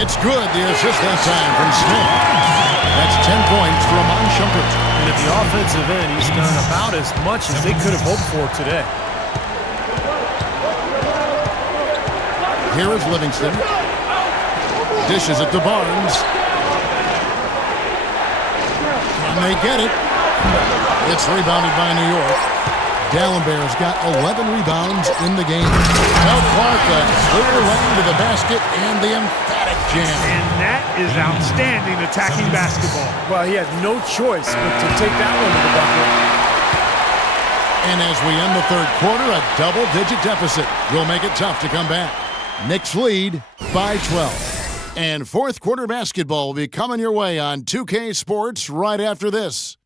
It's good, the assist that time from Smith. That's 10 points for Amon Shumpert. And at the offensive end, he's done about as much as they could have hoped for today. Here is Livingston. Dishes it to Barnes. Can they get it? It's rebounded by New York. Dallenberg's got 11 rebounds in the game. Now Clark, a clear lane to the basket and the emphatic jam. And that is outstanding attacking basketball. Well, he had no choice but to take that one to the bucket. And as we end the third quarter, a double-digit deficit will make it tough to come back. Knicks lead by 12. And fourth quarter basketball will be coming your way on 2K Sports right after this.